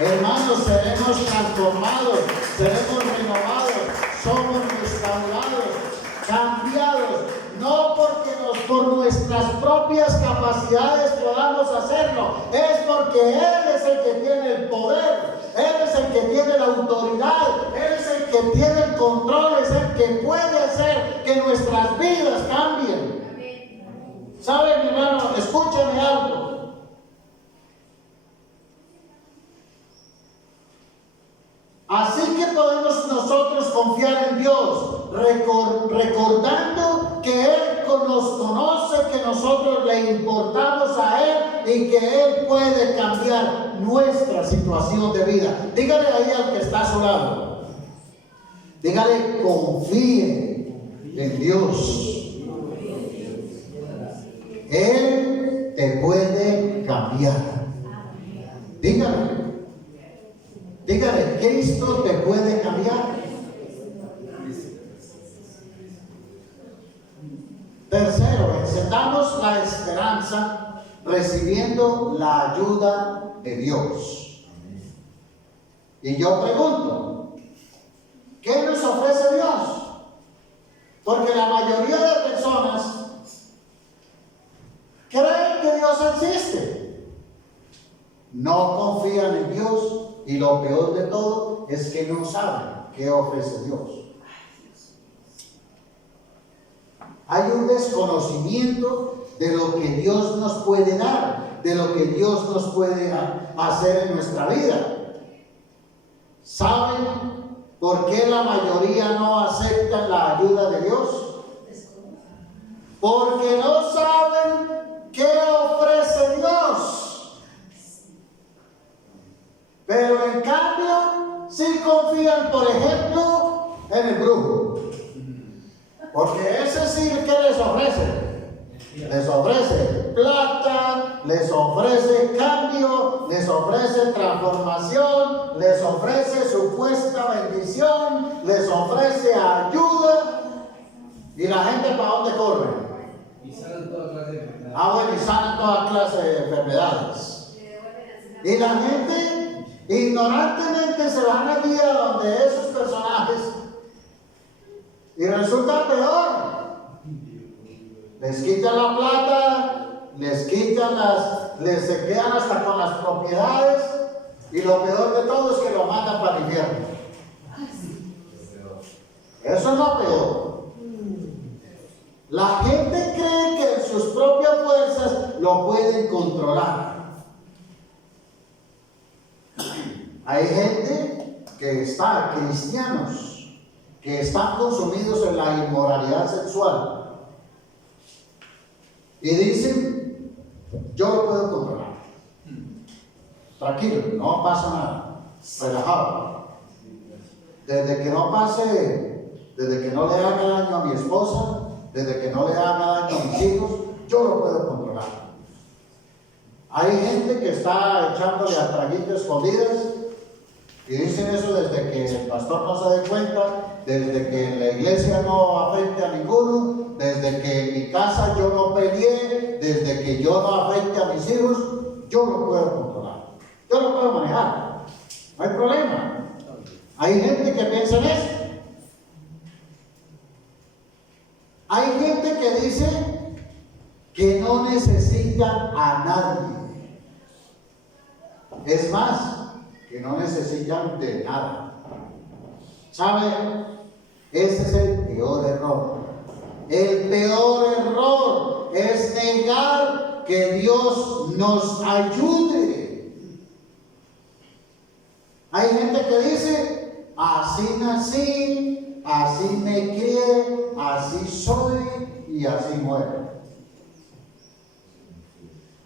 Hermanos, seremos transformados, seremos renovados, somos restaurados, cambiados, no porque por nuestras propias capacidades podamos hacerlo, es porque Él es el que tiene el poder, Él es el que tiene la autoridad, Él es el que tiene el control, es el que puede hacer que nuestras vidas cambien. ¿Sabe, mi hermano? Escúcheme algo. Así que podemos nosotros confiar en Dios, recordando que Él nos conoce, que nosotros le importamos a Él y que Él puede cambiar nuestra situación de vida. Dígale ahí al que está a su lado, dígale: confíe en Dios. Él te puede cambiar. Dígale. Dígale: Cristo te puede cambiar. Tercero, encendamos la esperanza recibiendo la ayuda de Dios. Y yo pregunto, ¿qué nos ofrece Dios? Porque la mayoría de personas creen que Dios existe. No confían en Dios y lo peor de todo es que no saben qué ofrece Dios. Hay un desconocimiento de lo que Dios nos puede dar, de lo que Dios nos puede hacer en nuestra vida. ¿Saben por qué la mayoría no aceptan la ayuda de Dios? Porque no saben qué ofrece Dios. Pero en cambio, sí confían, por ejemplo, en el brujo. Porque ese sí, ¿qué les ofrece? Les ofrece plata, les ofrece cambio, les ofrece transformación, les ofrece supuesta bendición, les ofrece ayuda. ¿Y la gente para dónde corre? Y sanan toda clase de enfermedades. Bueno, y sanan toda clase de enfermedades. Y la gente ignorantemente se van al día donde esos personajes y resulta peor. Les quitan la plata, les se quedan hasta con las propiedades y lo peor de todo es que lo mandan para el infierno. Eso es lo peor. La gente cree que en sus propias fuerzas lo pueden controlar. Hay gente que está, cristianos, que están consumidos en la inmoralidad sexual. Y dicen, yo lo puedo controlar. Tranquilo, no pasa nada. Relajado. Desde que no le haga daño a mi esposa, desde que no le haga daño a mis hijos, yo lo puedo controlar. Hay gente que está echándole a traguitos escondidas y dicen eso desde que el pastor no se dé cuenta, desde que la iglesia no afecte a ninguno, desde que en mi casa yo no peleé, desde que yo no afecte a mis hijos, yo lo puedo controlar, yo lo puedo manejar, no hay problema. Hay gente que piensa en eso. Hay gente que dice que no necesitan a nadie. Es más, que no necesitan de nada. ¿Saben? Ese es el peor error. El peor error es negar que Dios nos ayude. Hay gente que dice, así nací, así me crié, así soy y así muero.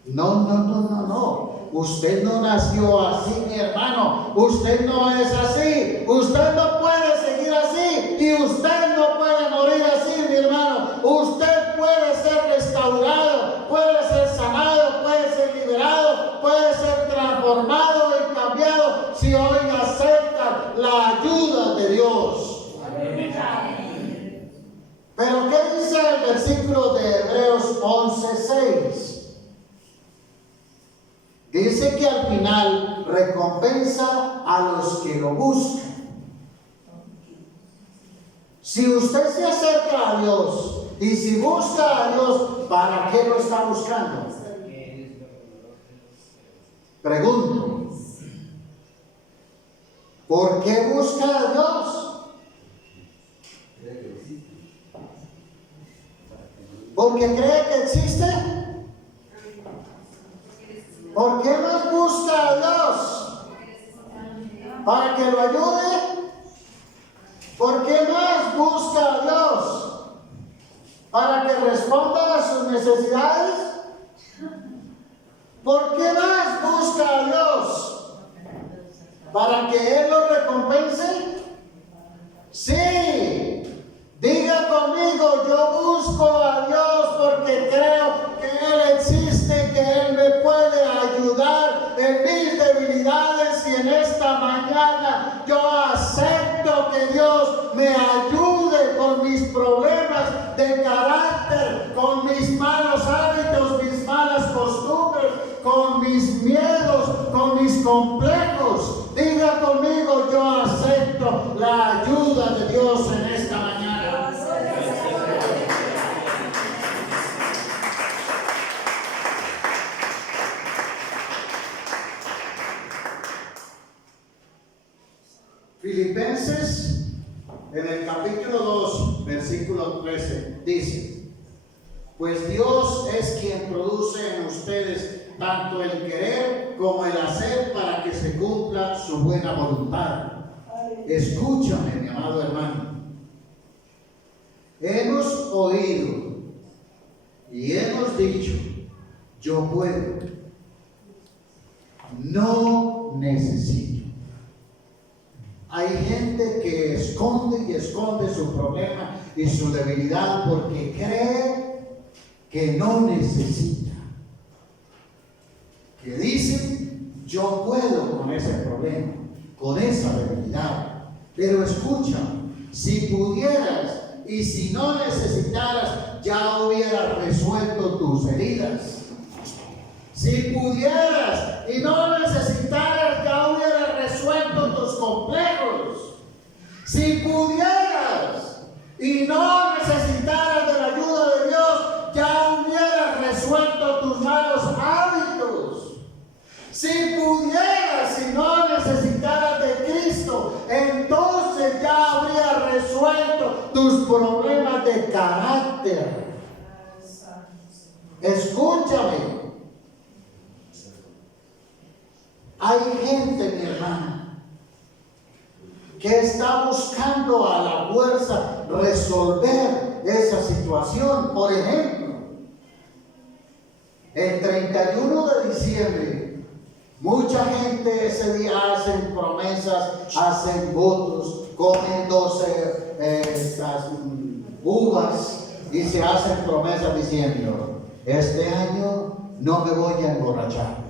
No. Usted no nació así, mi hermano. Usted no es así. Usted no puede seguir así. Y usted no puede morir así, mi hermano. Usted puede ser restaurado, puede ser sanado, puede ser liberado, puede ser transformado y cambiado si hoy acepta la ayuda de Dios. Amén. Pero ¿qué dice el versículo de Hebreos 11:6? Dice que al final recompensa a los que lo buscan. Si usted se acerca a Dios y si busca a Dios, ¿para qué lo está buscando? Pregunto, ¿por qué busca a Dios? ¿Porque cree que existe? ¿Por qué más busca a Dios? ¿Para que lo ayude? ¿Por qué más busca a Dios? ¿Para que responda a sus necesidades? ¿Por qué más busca a Dios? ¿Para que Él lo recompense? Sí. Diga conmigo, yo busco a Dios porque creo que Él existe, que Él me puede ayudar en mis debilidades y en esta mañana yo acepto que Dios me ayude con mis problemas de carácter, con mis malos hábitos, mis malas costumbres, con mis miedos, con mis complejos. Diga diga conmigo, yo acepto la ayuda de Dios en esta mañana. Filipenses, en el capítulo 2, versículo 13, dice: pues Dios es quien produce en ustedes tanto el querer como el hacer para que se cumpla su buena voluntad. Escúchame, mi amado hermano. Hemos oído y hemos dicho, yo puedo, no necesito. Hay gente que esconde y esconde su problema y su debilidad porque cree que no necesita. Que dice, yo puedo con ese problema, con esa debilidad. Pero escucha, si pudieras y si no necesitaras, ya hubieras resuelto tus heridas. Si pudieras y no necesitaras, ya hubieras resuelto tus complejos. Si pudieras y no necesitaras de la ayuda de Dios, ya hubieras resuelto tus malos hábitos. Si pudieras y no necesitaras de Cristo, entonces ya habrías resuelto tus problemas de carácter. Escúchame. Hay gente, mi hermana, que está buscando a la fuerza resolver esa situación. Por ejemplo, el 31 de diciembre, mucha gente ese día hacen promesas, hacen votos, comen 12 uvas y se hacen promesas diciendo, este año no me voy a emborrachar.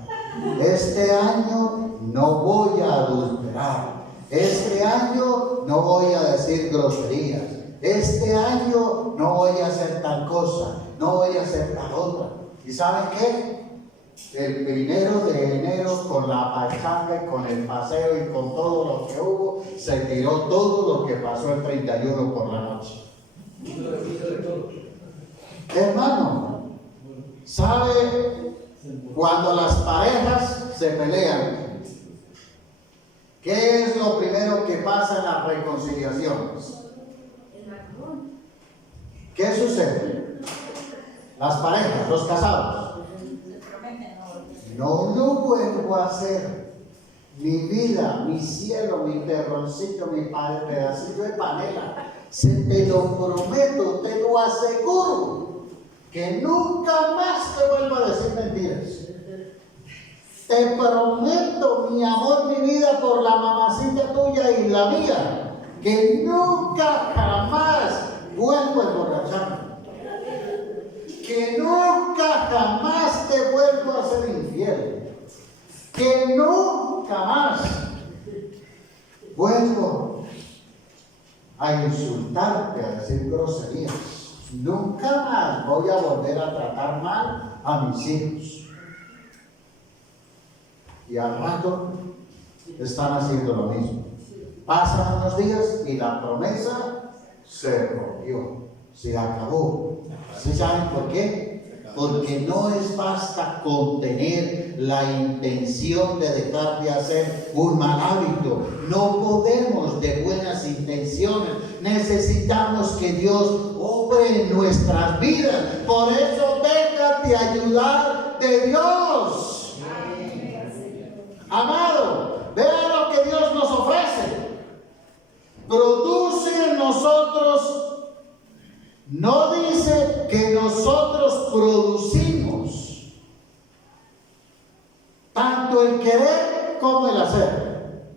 Este año no voy a adulterar. Este año no voy a decir groserías. Este año no voy a hacer tal cosa. No voy a hacer tal otra. ¿Y saben qué? El 1 de enero, con la pachanga, con el paseo y con todo lo que hubo, se tiró todo lo que pasó el 31 por la noche. Hermano, ¿sabe? Cuando las parejas se pelean, ¿qué es lo primero que pasa en las reconciliaciones? ¿Qué sucede? Las parejas, los casados. No lo vuelvo a hacer. Mi vida, mi cielo, mi terroncito, mi pedacito de panela. Te lo prometo, te lo aseguro, que nunca más te vuelvo a decir mentiras. Te prometo, mi amor, mi vida, por la mamacita tuya y la mía, que nunca jamás vuelvo a emborracharme. Que nunca jamás te vuelvo a ser infiel. Que nunca más vuelvo a insultarte, a decir groserías. Nunca más voy a volver a tratar mal a mis hijos. Y al rato están haciendo lo mismo. Pasan unos días y la promesa se rompió, se acabó. ¿Sí saben por qué? Porque no es basta con tener la intención de dejar de hacer un mal hábito. No podemos de buenas intenciones. Necesitamos que Dios obre en nuestras vidas. Por eso déjate ayudar de Dios. Amado, vea lo que Dios nos ofrece. Produce en nosotros. No dice que nosotros producimos tanto el querer como el hacer.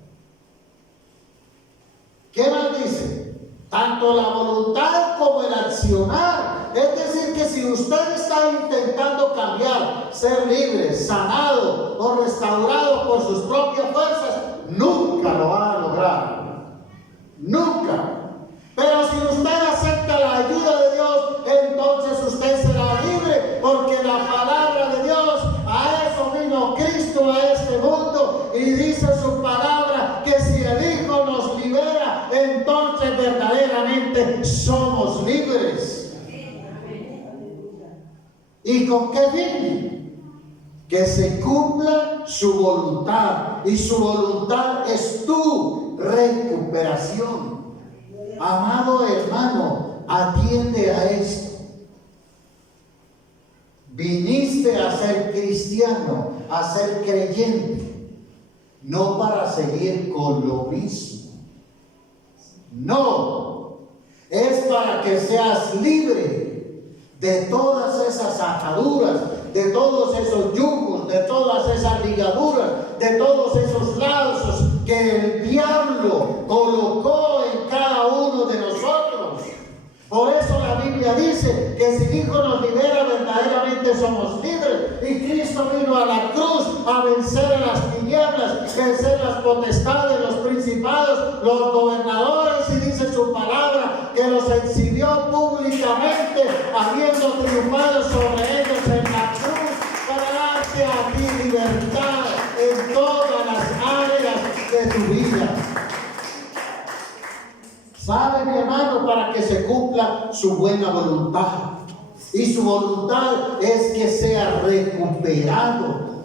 ¿Qué más dice? Tanto la voluntad como el accionar. Es decir, que si usted está intentando cambiar, ser libre, sanado o restaurado por sus propias fuerzas, nunca lo va a lograr. Nunca. Pero si usted acepta la ayuda de Dios, entonces usted será libre, porque la palabra de Dios, a eso vino Cristo a este mundo, y dice su palabra que verdaderamente somos libres. ¿Y con qué fin? Que se cumpla su voluntad, y su voluntad es tu recuperación. Amado hermano, atiende a esto. Viniste a ser cristiano, a ser creyente, no para seguir con lo mismo. No, es para que seas libre de todas esas ataduras, de todos esos yugos, de todas esas ligaduras, de todos esos lazos que el diablo colocó en cada uno de nosotros. Por eso la Biblia dice que si el Hijo nos libera, verdaderamente somos libres. Y Cristo vino a la cruz a vencer a las tinieblas, vencer las potestades, los principados, los gobernadores, y dice su palabra que los exhibió públicamente, habiendo triunfado sobre ellos en la cruz, para darte a ti libertad en todas las áreas de tu vida. ¿Sabe, mi hermano? Para que se cumpla su buena voluntad. Y su voluntad es que sea recuperado.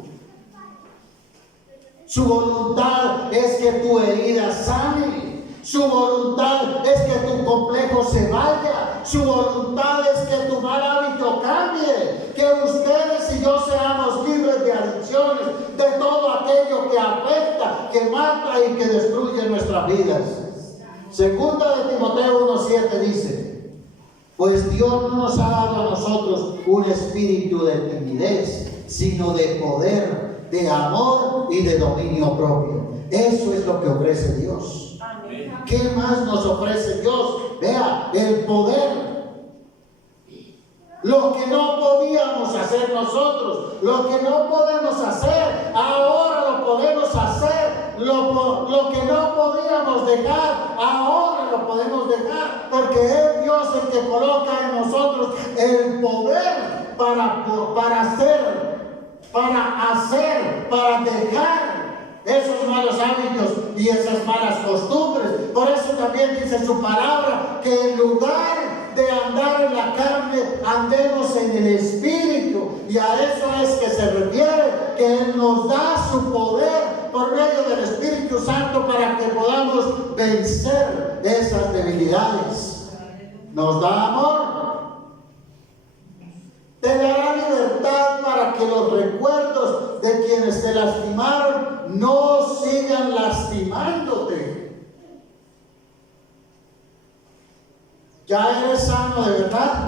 Su voluntad es que tu herida sane. Su voluntad es que tu complejo se vaya. Su voluntad es que tu mal hábito cambie. Que ustedes y yo seamos libres de adicciones, de todo aquello que afecta, que mata y que destruye nuestras vidas. Segunda de Timoteo 1:7 dice: pues Dios no nos ha dado a nosotros un espíritu de timidez, sino de poder, de amor y de dominio propio. Eso es lo que ofrece Dios. Amén. ¿Qué más nos ofrece Dios? Vea, el poder. Lo que no podíamos hacer nosotros, lo que no podemos hacer, ahora lo podemos hacer. Lo que no podíamos dejar, ahora lo podemos dejar, porque es Dios el que coloca en nosotros el poder para hacer, para dejar esos malos hábitos y esas malas costumbres. Por eso también dice su palabra que en lugar de andar en la carne, andemos en el Espíritu. Y a eso es que se refiere, que Él nos da su poder por medio del Espíritu Santo para que podamos vencer esas debilidades. Nos da amor. Te dará libertad para que los recuerdos de quienes te lastimaron no sigan lastimándote. ¿Ya eres sano de verdad?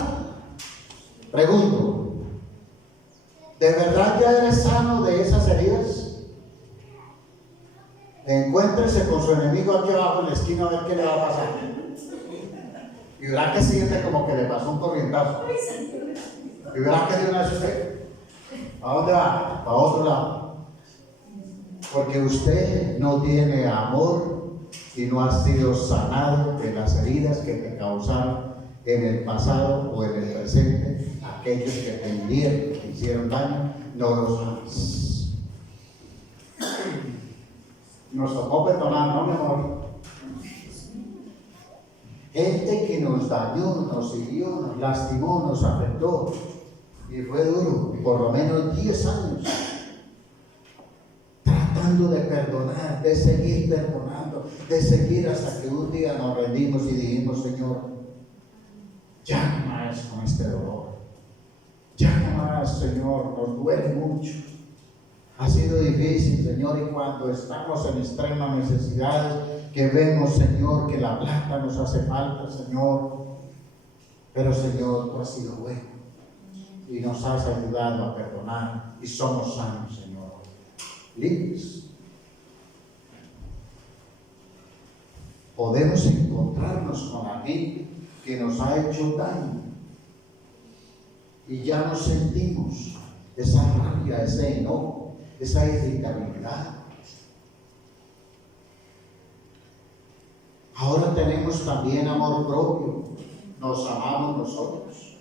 Pregunto, ¿de verdad ya eres sano de esas heridas? Encuéntrese con su enemigo aquí abajo en la esquina a ver qué le va a pasar. Y verá que siente como que le pasó un corrientazo. Y verá que de una vez usted, ¿a dónde va? Para otro lado. Porque usted no tiene amor y no ha sido sanado de las heridas que te causaron en el pasado o en el presente. Aquellos que te hirieron, que te hicieron daño, no los amas. Nos tocó perdonar, ¿no, mi amor? Gente que nos dañó, nos hirió, nos lastimó, nos afectó. Y fue duro, por lo menos 10 años. Tratando de perdonar, de seguir perdonando, de seguir hasta que un día nos rendimos y dijimos: Señor, ya no más con este dolor. Ya no más, Señor, nos duele mucho. Ha sido difícil, Señor, y cuando estamos en extremas necesidades, que vemos, Señor, que la plata nos hace falta, Señor. Pero, Señor, tú has sido bueno y nos has ayudado a perdonar y somos sanos, Señor, libres. Podemos encontrarnos con la gente que nos ha hecho daño y ya no sentimos esa rabia, ese enojo, esa irritabilidad. Ahora tenemos también amor propio, nos amamos nosotros.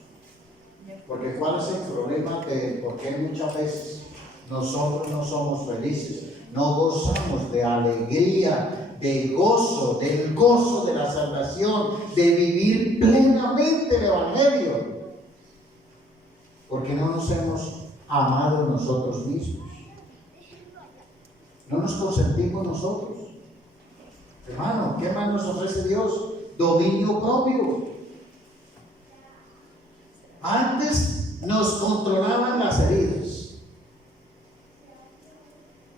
Porque ¿cuál es el problema de por qué muchas veces nosotros no somos felices? No gozamos de alegría, de gozo, del gozo de la salvación, de vivir plenamente el Evangelio. Porque no nos hemos amado nosotros mismos. No nos consentimos nosotros. Hermano, ¿qué más nos ofrece Dios? Dominio propio. Antes nos controlaban las heridas.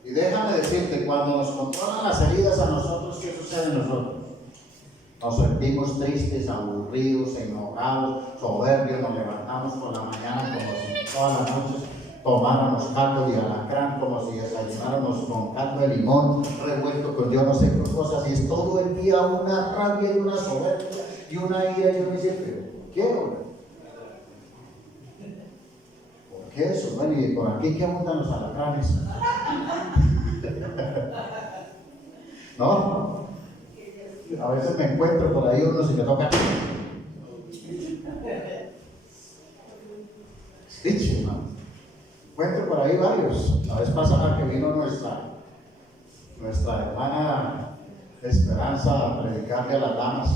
Y déjame decirte, cuando nos controlan las heridas a nosotros, ¿qué sucede en nosotros? Nos sentimos tristes, aburridos, enojados, soberbios, nos levantamos por la mañana como si todas las noches tomáramos caldo de alacrán, como si desayunáramos con caldo de limón revuelto con yo no sé qué cosas, y es todo el día una rabia y una soberbia y una ira, y uno dice, pero ¿qué? ¿Por qué eso? Bueno, y por aquí que abundan los alacranes. ¿No? A veces me encuentro por ahí uno si me toca. Sí, hermano. Encuentro por ahí varios. La vez pasada que vino nuestra hermana Esperanza a predicarle a las damas,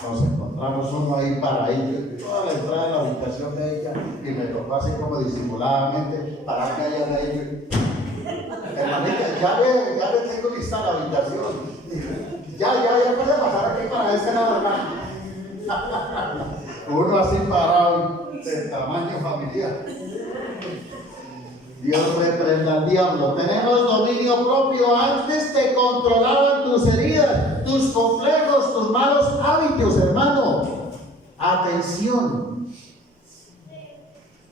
nos encontramos uno ahí para ahí, toda la entrada de la habitación de ella, y me tocó así como disimuladamente parar que allá de ella. Hermanita, ya le tengo lista la habitación. Ya puede pasar aquí para este lado, hermano. Uno así parado de tamaño familiar. Dios reprenda al diablo. Tenemos dominio propio. Antes te controlaban tus heridas, tus complejos, tus malos hábitos, hermano. Atención.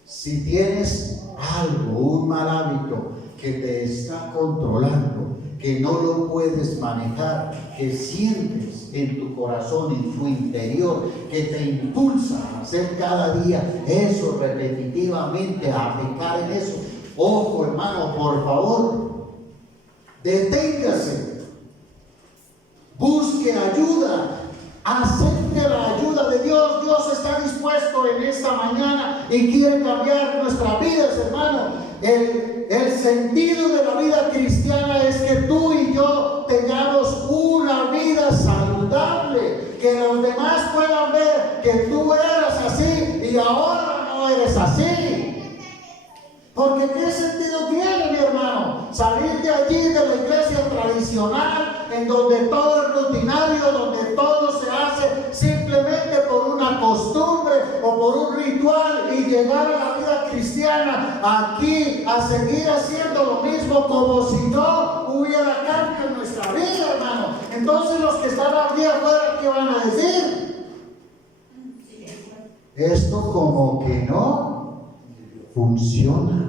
Si tienes algo, un mal hábito que te está controlando, que no lo puedes manejar, que sientes en tu corazón, en tu interior, que te impulsa a hacer cada día eso repetitivamente, a pecar en eso. Ojo, hermano, por favor, deténgase, busque ayuda, acepte la ayuda de Dios. Dios está dispuesto en esta mañana y quiere cambiar nuestras vidas, hermano. El sentido de la vida cristiana es que tú y yo tengamos una vida saludable, que los demás puedan ver que tú eras así y ahora no eres así. Porque ¿qué sentido tiene, mi hermano? Salir de allí, de la iglesia tradicional, en donde todo es rutinario, donde todo se hace simplemente por una costumbre o por un ritual, y llegar a la vida cristiana aquí a seguir haciendo lo mismo como si no hubiera cambio en nuestra vida, hermano. Entonces los que están aquí afuera, ¿qué van a decir? Esto como que no funciona.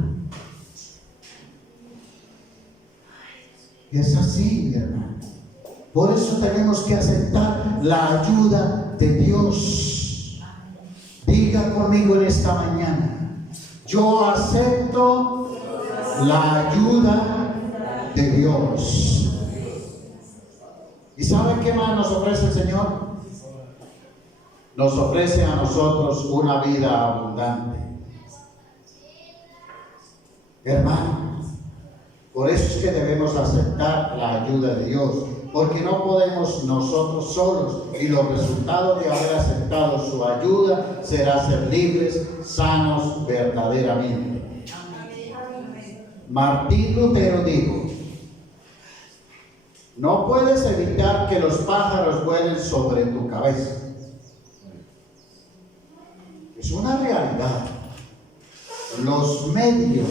Es así, mi hermano. Por eso tenemos que aceptar la ayuda de Dios. Diga conmigo en esta mañana: yo acepto la ayuda de Dios. ¿Y saben qué más nos ofrece el Señor? Nos ofrece a nosotros una vida abundante. Hermano, por eso es que debemos aceptar la ayuda de Dios, porque no podemos nosotros solos, y los resultados de haber aceptado su ayuda será ser libres, sanos verdaderamente. Martín Lutero dijo: no puedes evitar que los pájaros vuelen sobre tu cabeza. Es una realidad. Los medios,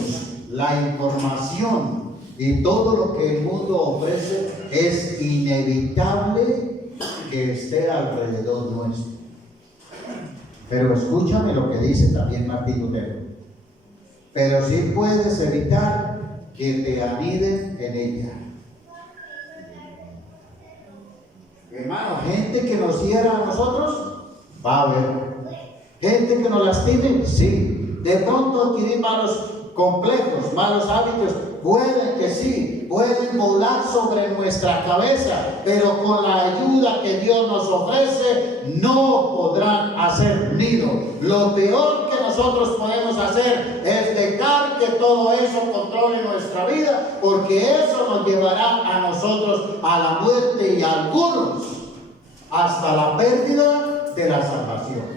la información y todo lo que el mundo ofrece es inevitable que esté alrededor nuestro. Pero escúchame lo que dice también Martín Lutero: pero sí puedes evitar que te aniden en ella. Hermano, gente que nos hiera a nosotros, va a haber. Gente que nos lastime, sí. De pronto adquirir malos complejos, malos hábitos, pueden que sí, pueden volar sobre nuestra cabeza, pero con la ayuda que Dios nos ofrece no podrán hacer nido. Lo peor que nos nosotros podemos hacer es dejar que todo eso controle nuestra vida, porque eso nos llevará a nosotros a la muerte y a algunos hasta la pérdida de la salvación.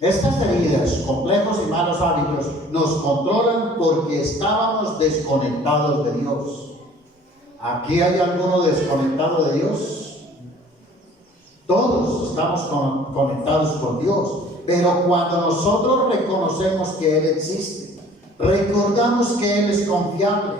Estas heridas, complejos y malos hábitos nos controlan porque estábamos desconectados de Dios. ¿Aquí hay alguno desconectado de Dios? Todos estamos conectados con Dios, pero cuando nosotros reconocemos que Él existe, recordamos que Él es confiable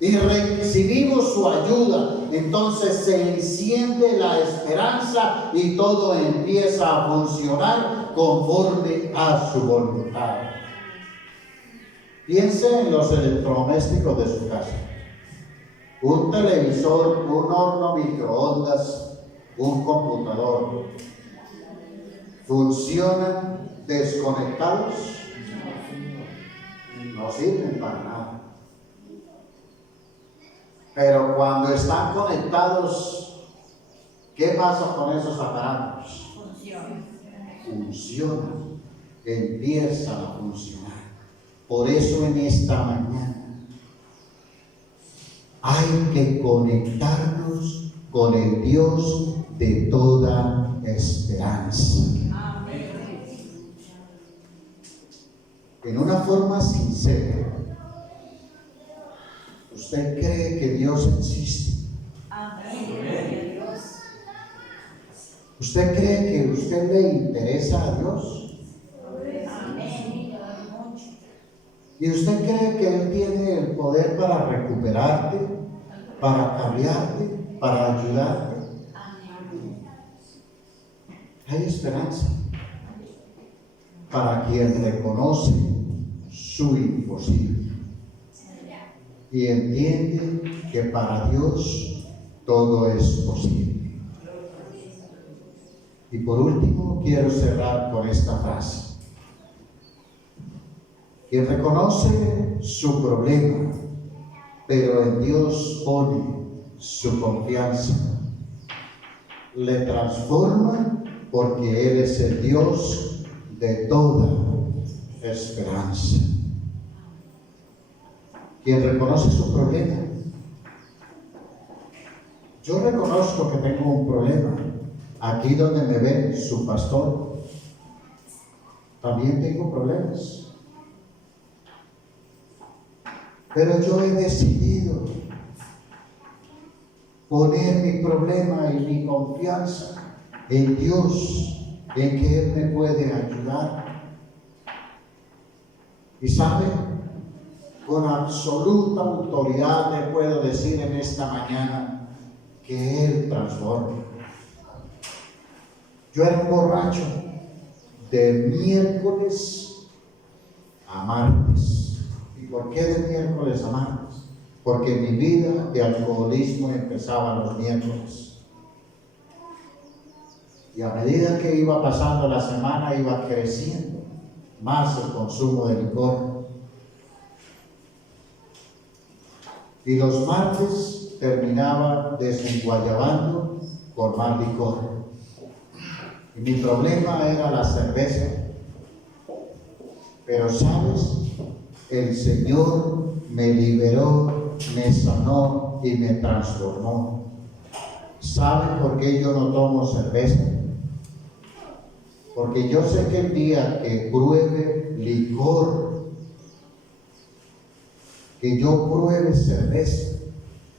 y recibimos su ayuda, entonces se enciende la esperanza y todo empieza a funcionar conforme a su voluntad. Piense en los electrodomésticos de su casa. Un televisor, un horno microondas, un computador, ¿funcionan desconectados? No sirven para nada. Pero cuando están conectados, ¿qué pasa con esos aparatos? Funcionan, empiezan a funcionar. Por eso en esta mañana hay que conectarnos con el Dios de toda esperanza. Amén. En una forma sincera, ¿usted cree que Dios existe? Amén. ¿Usted cree que a usted le interesa a Dios? Amén. ¿Y usted cree que Él tiene el poder para recuperarte, para cambiarte, para ayudarte? Hay esperanza para quien reconoce su imposible y entiende que para Dios todo es posible. Y por último, quiero cerrar con esta frase. Quien reconoce su problema, pero en Dios pone su confianza, le transforma porque Él es el Dios de toda esperanza. Quien reconoce su problema. Yo reconozco que tengo un problema. Aquí donde me ve su pastor, también tengo problemas. Pero yo he decidido poner mi problema y mi confianza en Dios, en que Él me puede ayudar. Y sabe, con absoluta autoridad le puedo decir en esta mañana que Él transforma. Yo era un borracho de miércoles a martes. ¿Y por qué de miércoles a martes? Porque mi vida de alcoholismo empezaba los miércoles. Y a medida que iba pasando la semana, iba creciendo más el consumo de licor. Y los martes terminaba desenguayabando con más licor. Y mi problema era la cerveza. Pero ¿sabes? El Señor me liberó, me sanó y me transformó. ¿Sabe por qué yo no tomo cerveza? Porque yo sé que el día que pruebe licor, que yo pruebe cerveza,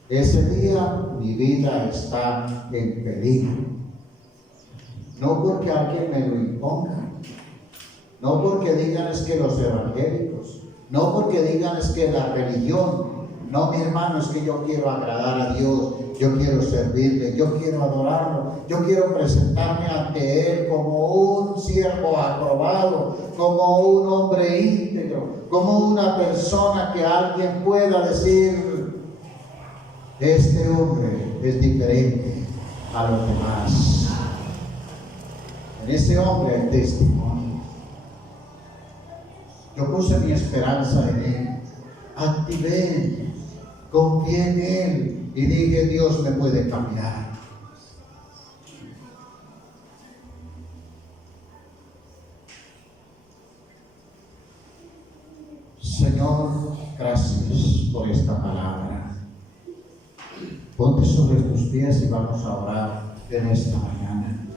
ese día mi vida está en peligro. No porque alguien me lo imponga, no porque digan es que los evangélicos, no porque digan es que la religión. No, mi hermano, es que yo quiero agradar a Dios, yo quiero servirle, yo quiero adorarlo, yo quiero presentarme ante Él como un siervo aprobado, como un hombre íntegro, como una persona que alguien pueda decir, este hombre es diferente a los demás. En ese hombre hay testimonio. Yo puse mi esperanza en Él, activé, confié en Él y dije, Dios me puede cambiar. Señor, gracias por esta palabra. Ponte sobre tus pies y vamos a orar en esta mañana.